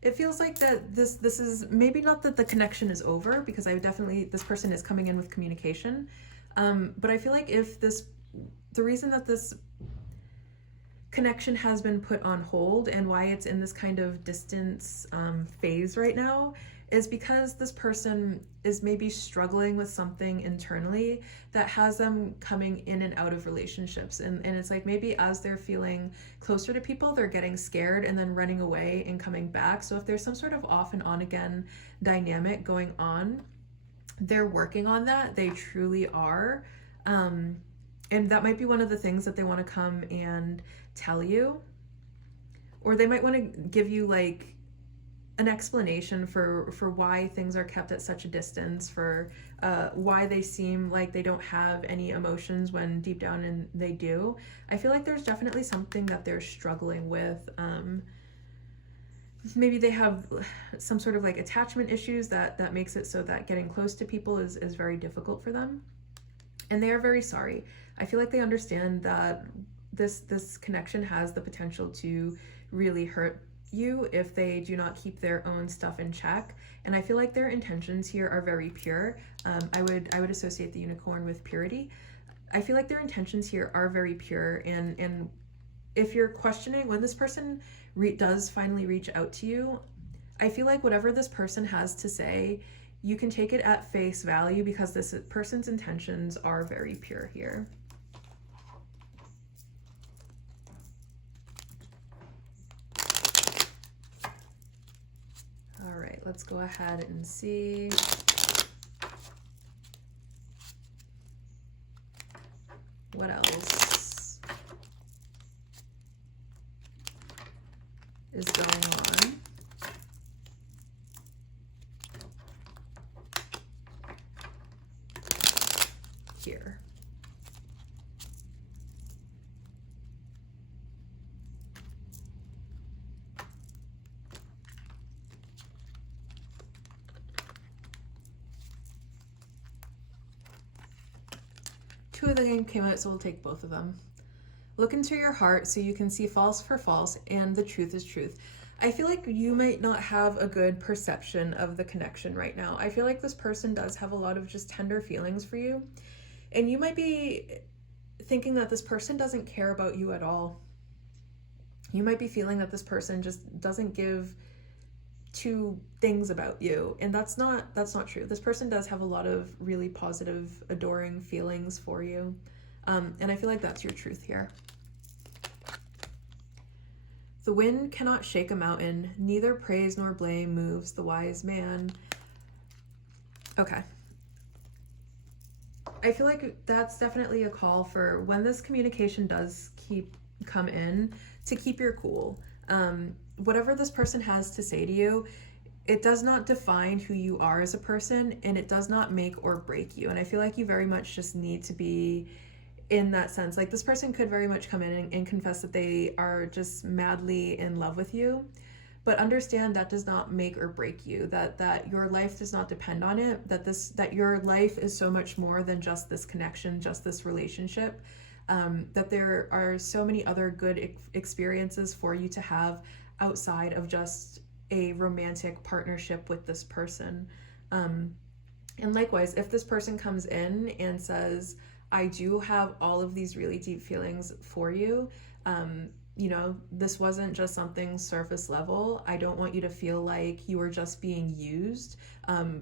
it feels like that this is maybe not that the connection is over, because I definitely, this person is coming in with communication. But I feel like the reason that this connection has been put on hold and why it's in this kind of distance phase right now is because this person is maybe struggling with something internally that has them coming in and out of relationships. And it's like maybe as they're feeling closer to people, they're getting scared and then running away and coming back. So if there's some sort of off and on again dynamic going on, they're working on that. They truly are. And that might be one of the things that they want to come and tell you. Or they might want to give you like an explanation for why things are kept at such a distance, for why they seem like they don't have any emotions when deep down they do. I feel like there's definitely something that they're struggling with. Maybe they have some sort of like attachment issues that makes it so that getting close to people is very difficult for them. And they are very sorry. I feel like they understand that this connection has the potential to really hurt you if they do not keep their own stuff in check. And I feel like their intentions here are very pure. I would associate the unicorn with purity. I feel like their intentions here are very pure, and if you're questioning when this person does finally reach out to you, I feel like whatever this person has to say, you can take it at face value because this person's intentions are very pure here. All right, let's go ahead and see. What else is going on? Here. Two of the game came out, so we'll take both of them. Look into your heart so you can see false for false and the truth is truth. I feel like you might not have a good perception of the connection right now. I feel like this person does have a lot of just tender feelings for you. And you might be thinking that this person doesn't care about you at all. You might be feeling that this person just doesn't give two things about you, and that's not true. This person does have a lot of really positive, adoring feelings for you, and I feel like that's your truth here. The wind cannot shake a mountain, neither praise nor blame moves the wise man. Okay. I feel like that's definitely a call for when this communication does come in, to keep your cool. Whatever this person has to say to you, it does not define who you are as a person, and it does not make or break you. And I feel like you very much just need to be in that sense. Like this person could very much come in and confess that they are just madly in love with you, but understand that does not make or break you, that your life does not depend on it, that your life is so much more than just this connection, just this relationship, that there are so many other good experiences for you to have outside of just a romantic partnership with this person. And likewise, if this person comes in and says, I do have all of these really deep feelings for you, you know, this wasn't just something surface level. I don't want you to feel like you are just being used,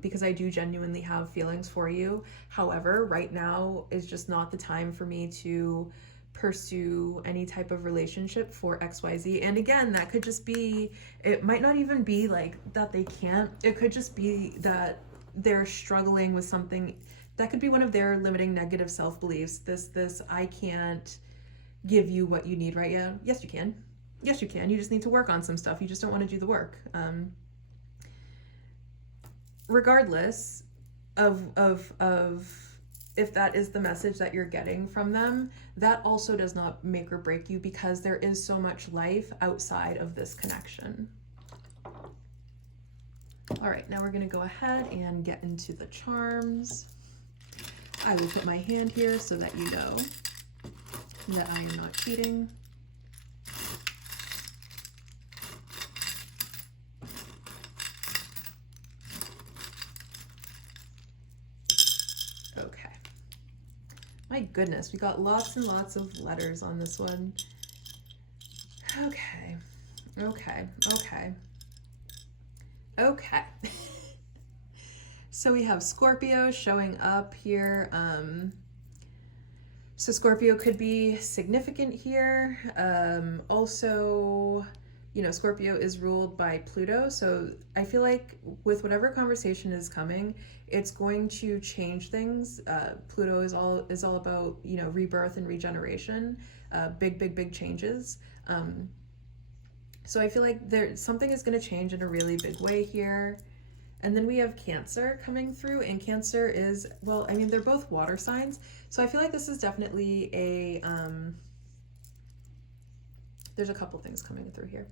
because I do genuinely have feelings for you. However, right now is just not the time for me to pursue any type of relationship for XYZ. And again, that could just be, it might not even be like that they can't, it could just be that they're struggling with something that could be one of their limiting negative self-beliefs. This I can't give you what you need right now. Yes, you can. Yes, you can. You just need to work on some stuff. You just don't want to do the work. Regardless of if that is the message that you're getting from them, that also does not make or break you, because there is so much life outside of this connection. All right, now we're going to go ahead and get into the charms. I will put my hand here so that you know that I am not cheating. Okay. My goodness, we got lots and lots of letters on this one. Okay. Okay. So we have Scorpio showing up here. So Scorpio could be significant here. Also, you know, Scorpio is ruled by Pluto. So I feel like with whatever conversation is coming, it's going to change things. Pluto is all about, you know, rebirth and regeneration, big changes. So I feel like something is going to change in a really big way here. And then we have Cancer coming through, and Cancer is, well, I mean, they're both water signs. So I feel like this is definitely a, there's a couple things coming through here.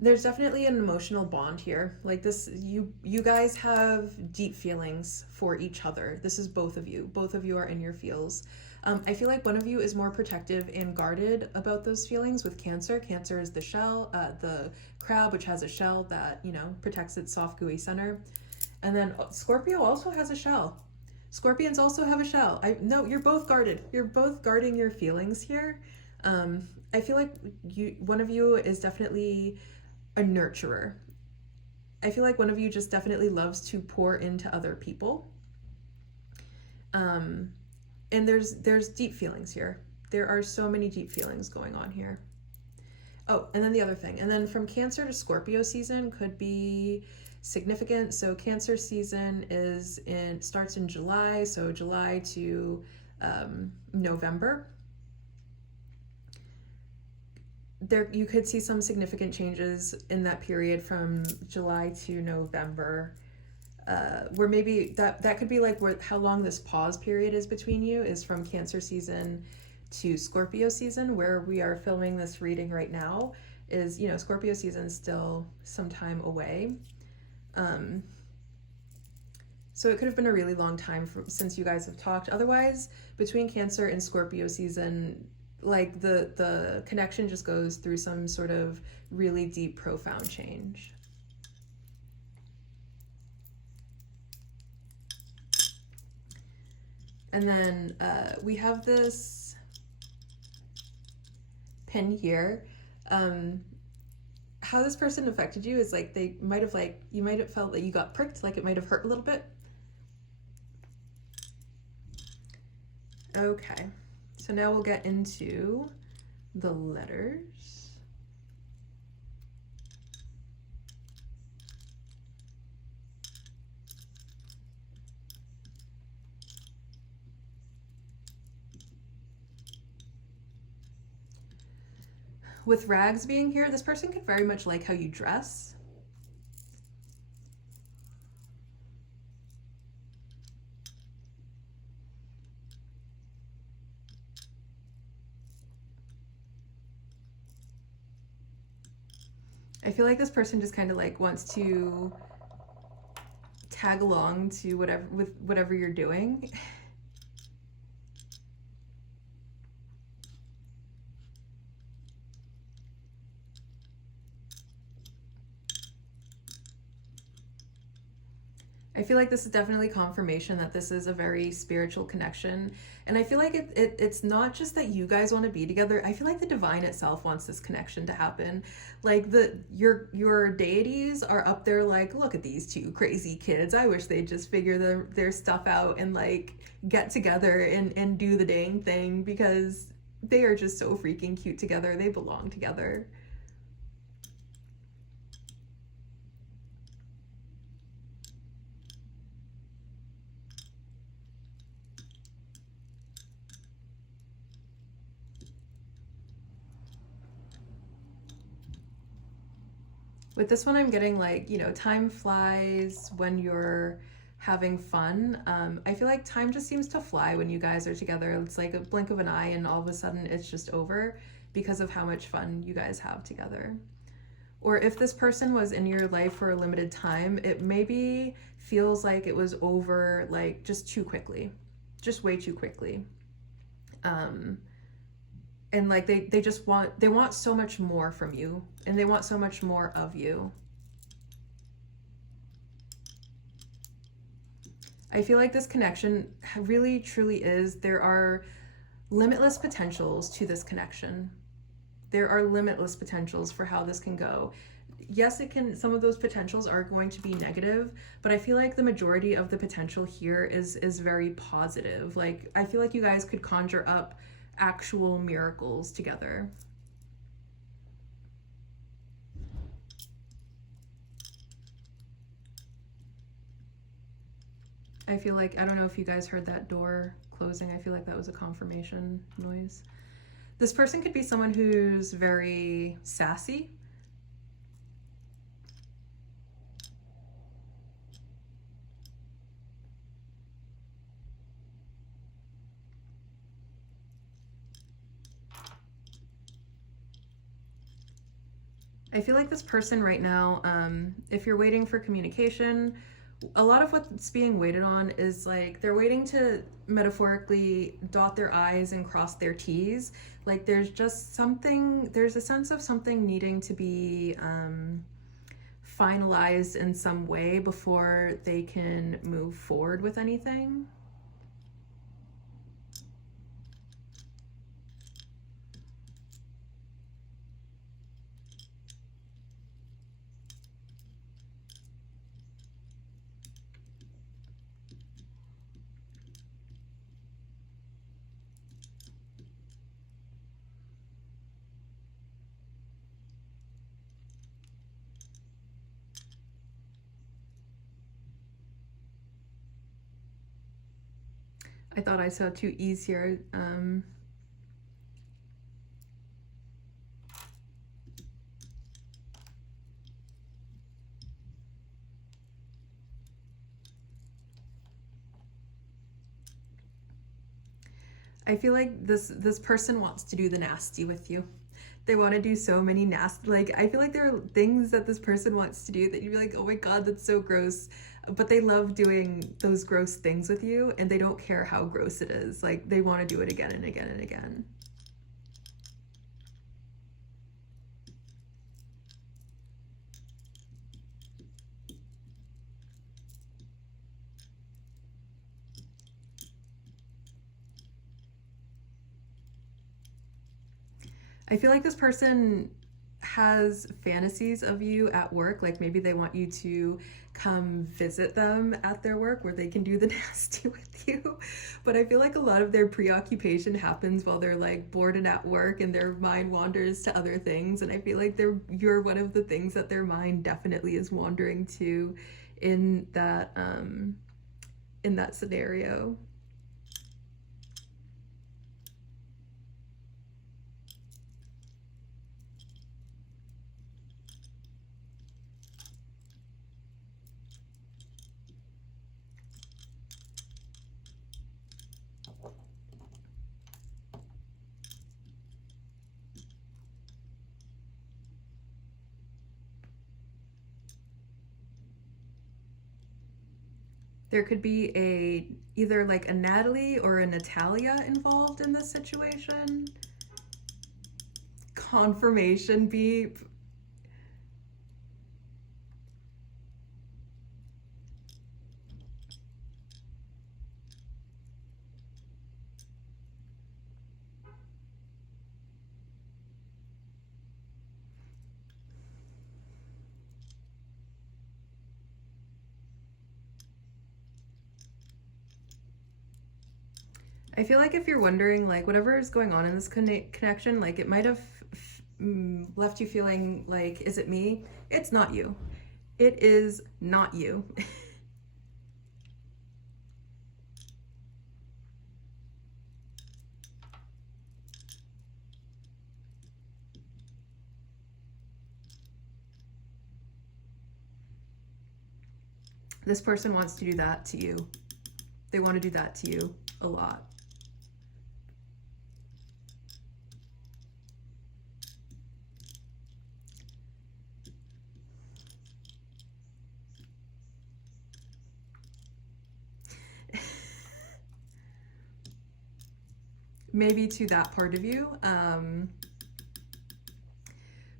There's definitely an emotional bond here. Like this, you guys have deep feelings for each other. This is both of you. Both of you are in your feels. I feel like one of you is more protective and guarded about those feelings with Cancer. Cancer is the shell, the crab, which has a shell that, you know, protects its soft, gooey center. And then Scorpio also has a shell. Scorpions also have a shell. No, you're both guarded. You're both guarding your feelings here. I feel like one of you is definitely a nurturer. I feel like one of you just definitely loves to pour into other people. And there's deep feelings here. There are so many deep feelings going on here. Oh, and then the other thing. And then from Cancer to Scorpio season could be significant. So Cancer season starts in July, so July to November. You could see some significant changes in that period from July to November. Where maybe that could be like how long this pause period is between you is from Cancer season to Scorpio season, where we are filming this reading right now is, you know, Scorpio season is still some time away. So it could have been a really long time since you guys have talked. Otherwise, between Cancer and Scorpio season, like the connection just goes through some sort of really deep, profound change. And then we have this pin here. How this person affected you is like you might have felt that you got pricked, like it might have hurt a little bit. Okay, so now we'll get into the letters. With rags being here, this person could very much like how you dress. I feel like this person just kind of like wants to tag along to whatever you're doing. I feel like this is definitely confirmation that this is a very spiritual connection. And I feel like it's not just that you guys want to be together. I feel like the divine itself wants this connection to happen. Like your deities are up there like, look at these two crazy kids. I wish they'd just figure their stuff out and like get together and do the dang thing, because they are just so freaking cute together. They belong together. With this one, I'm getting like, time flies when you're having fun. I feel like time just seems to fly when you guys are together. It's like a blink of an eye, and all of a sudden it's just over because of how much fun you guys have together. Or if this person was in your life for a limited time, it maybe feels like it was over like just too quickly, just way too quickly. And like they just want so much more from you, and they want so much more of you. I feel like this connection really truly is, there are limitless potentials to this connection. There are limitless potentials for how this can go. Yes, it can, some of those potentials are going to be negative, but I feel like the majority of the potential here is very positive. Like, I feel like you guys could conjure up actual miracles together. I feel like, I don't know if you guys heard that door closing. I feel like that was a confirmation noise. This person could be someone who's very sassy. I feel like this person right now, if you're waiting for communication, a lot of what's being waited on is like they're waiting to metaphorically dot their I's and cross their T's. Like there's just something, there's a sense of something needing to be finalized in some way before they can move forward with anything. I thought I saw two E's here. I feel like this person wants to do the nasty with you. They want to do so many nasty, like, I feel like there are things that this person wants to do that you'd be like, oh my god, that's so gross. But they love doing those gross things with you, and they don't care how gross it is. Like, they want to do it again and again and again. I feel like this person has fantasies of you at work. Like maybe they want you to come visit them at their work where they can do the nasty with you. But I feel like a lot of their preoccupation happens while they're like bored and at work, and their mind wanders to other things. And I feel like you're one of the things that their mind definitely is wandering to in that scenario. There could be either like a Natalie or a Natalia involved in this situation. Confirmation beep. I feel like if you're wondering, like, whatever is going on in this connection, like, it might have left you feeling like, is it me? It's not you. It is not you. This person wants to do that to you. They want to do that to you a lot. Maybe to that part of you.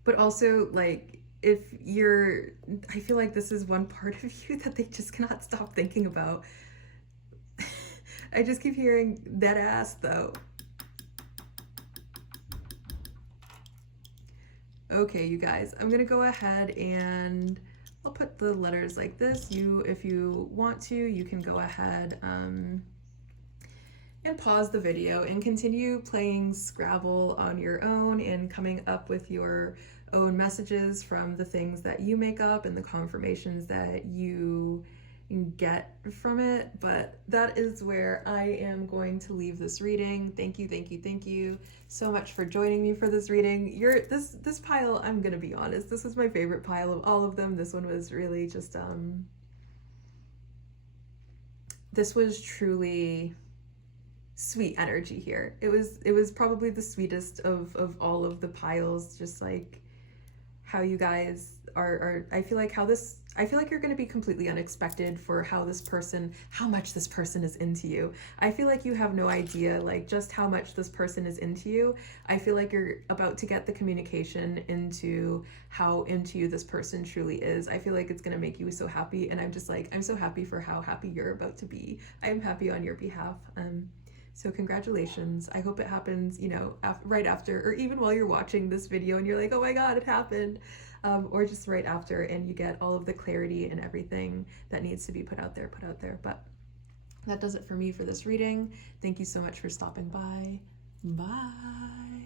But also, like, if you're, I feel like this is one part of you that they just cannot stop thinking about. I just keep hearing that ass, though. Okay, you guys, I'm gonna go ahead and I'll put the letters like this. You, if you want to, you can go ahead and pause the video and continue playing Scrabble on your own and coming up with your own messages from the things that you make up and the confirmations that you get from it. But that is where I am going to leave this reading. Thank you so much for joining me for this reading. This pile, I'm gonna be honest, this was my favorite pile of all of them. This one was really just this was truly sweet energy here. It was probably the sweetest of all of the piles, just like how you guys are I feel like you're going to be completely unexpected for how much this person is into you. I feel like you have no idea like just how much this person is into you. I feel like you're about to get the communication into how into you this person truly is. I feel like it's going to make you so happy, and I'm just like, I'm so happy for how happy you're about to be. I'm happy on your behalf. So congratulations. I hope it happens, right after, or even while you're watching this video and you're like, oh my God, it happened. Or just right after, and you get all of the clarity and everything that needs to be put out there. But that does it for me for this reading. Thank you so much for stopping by. Bye.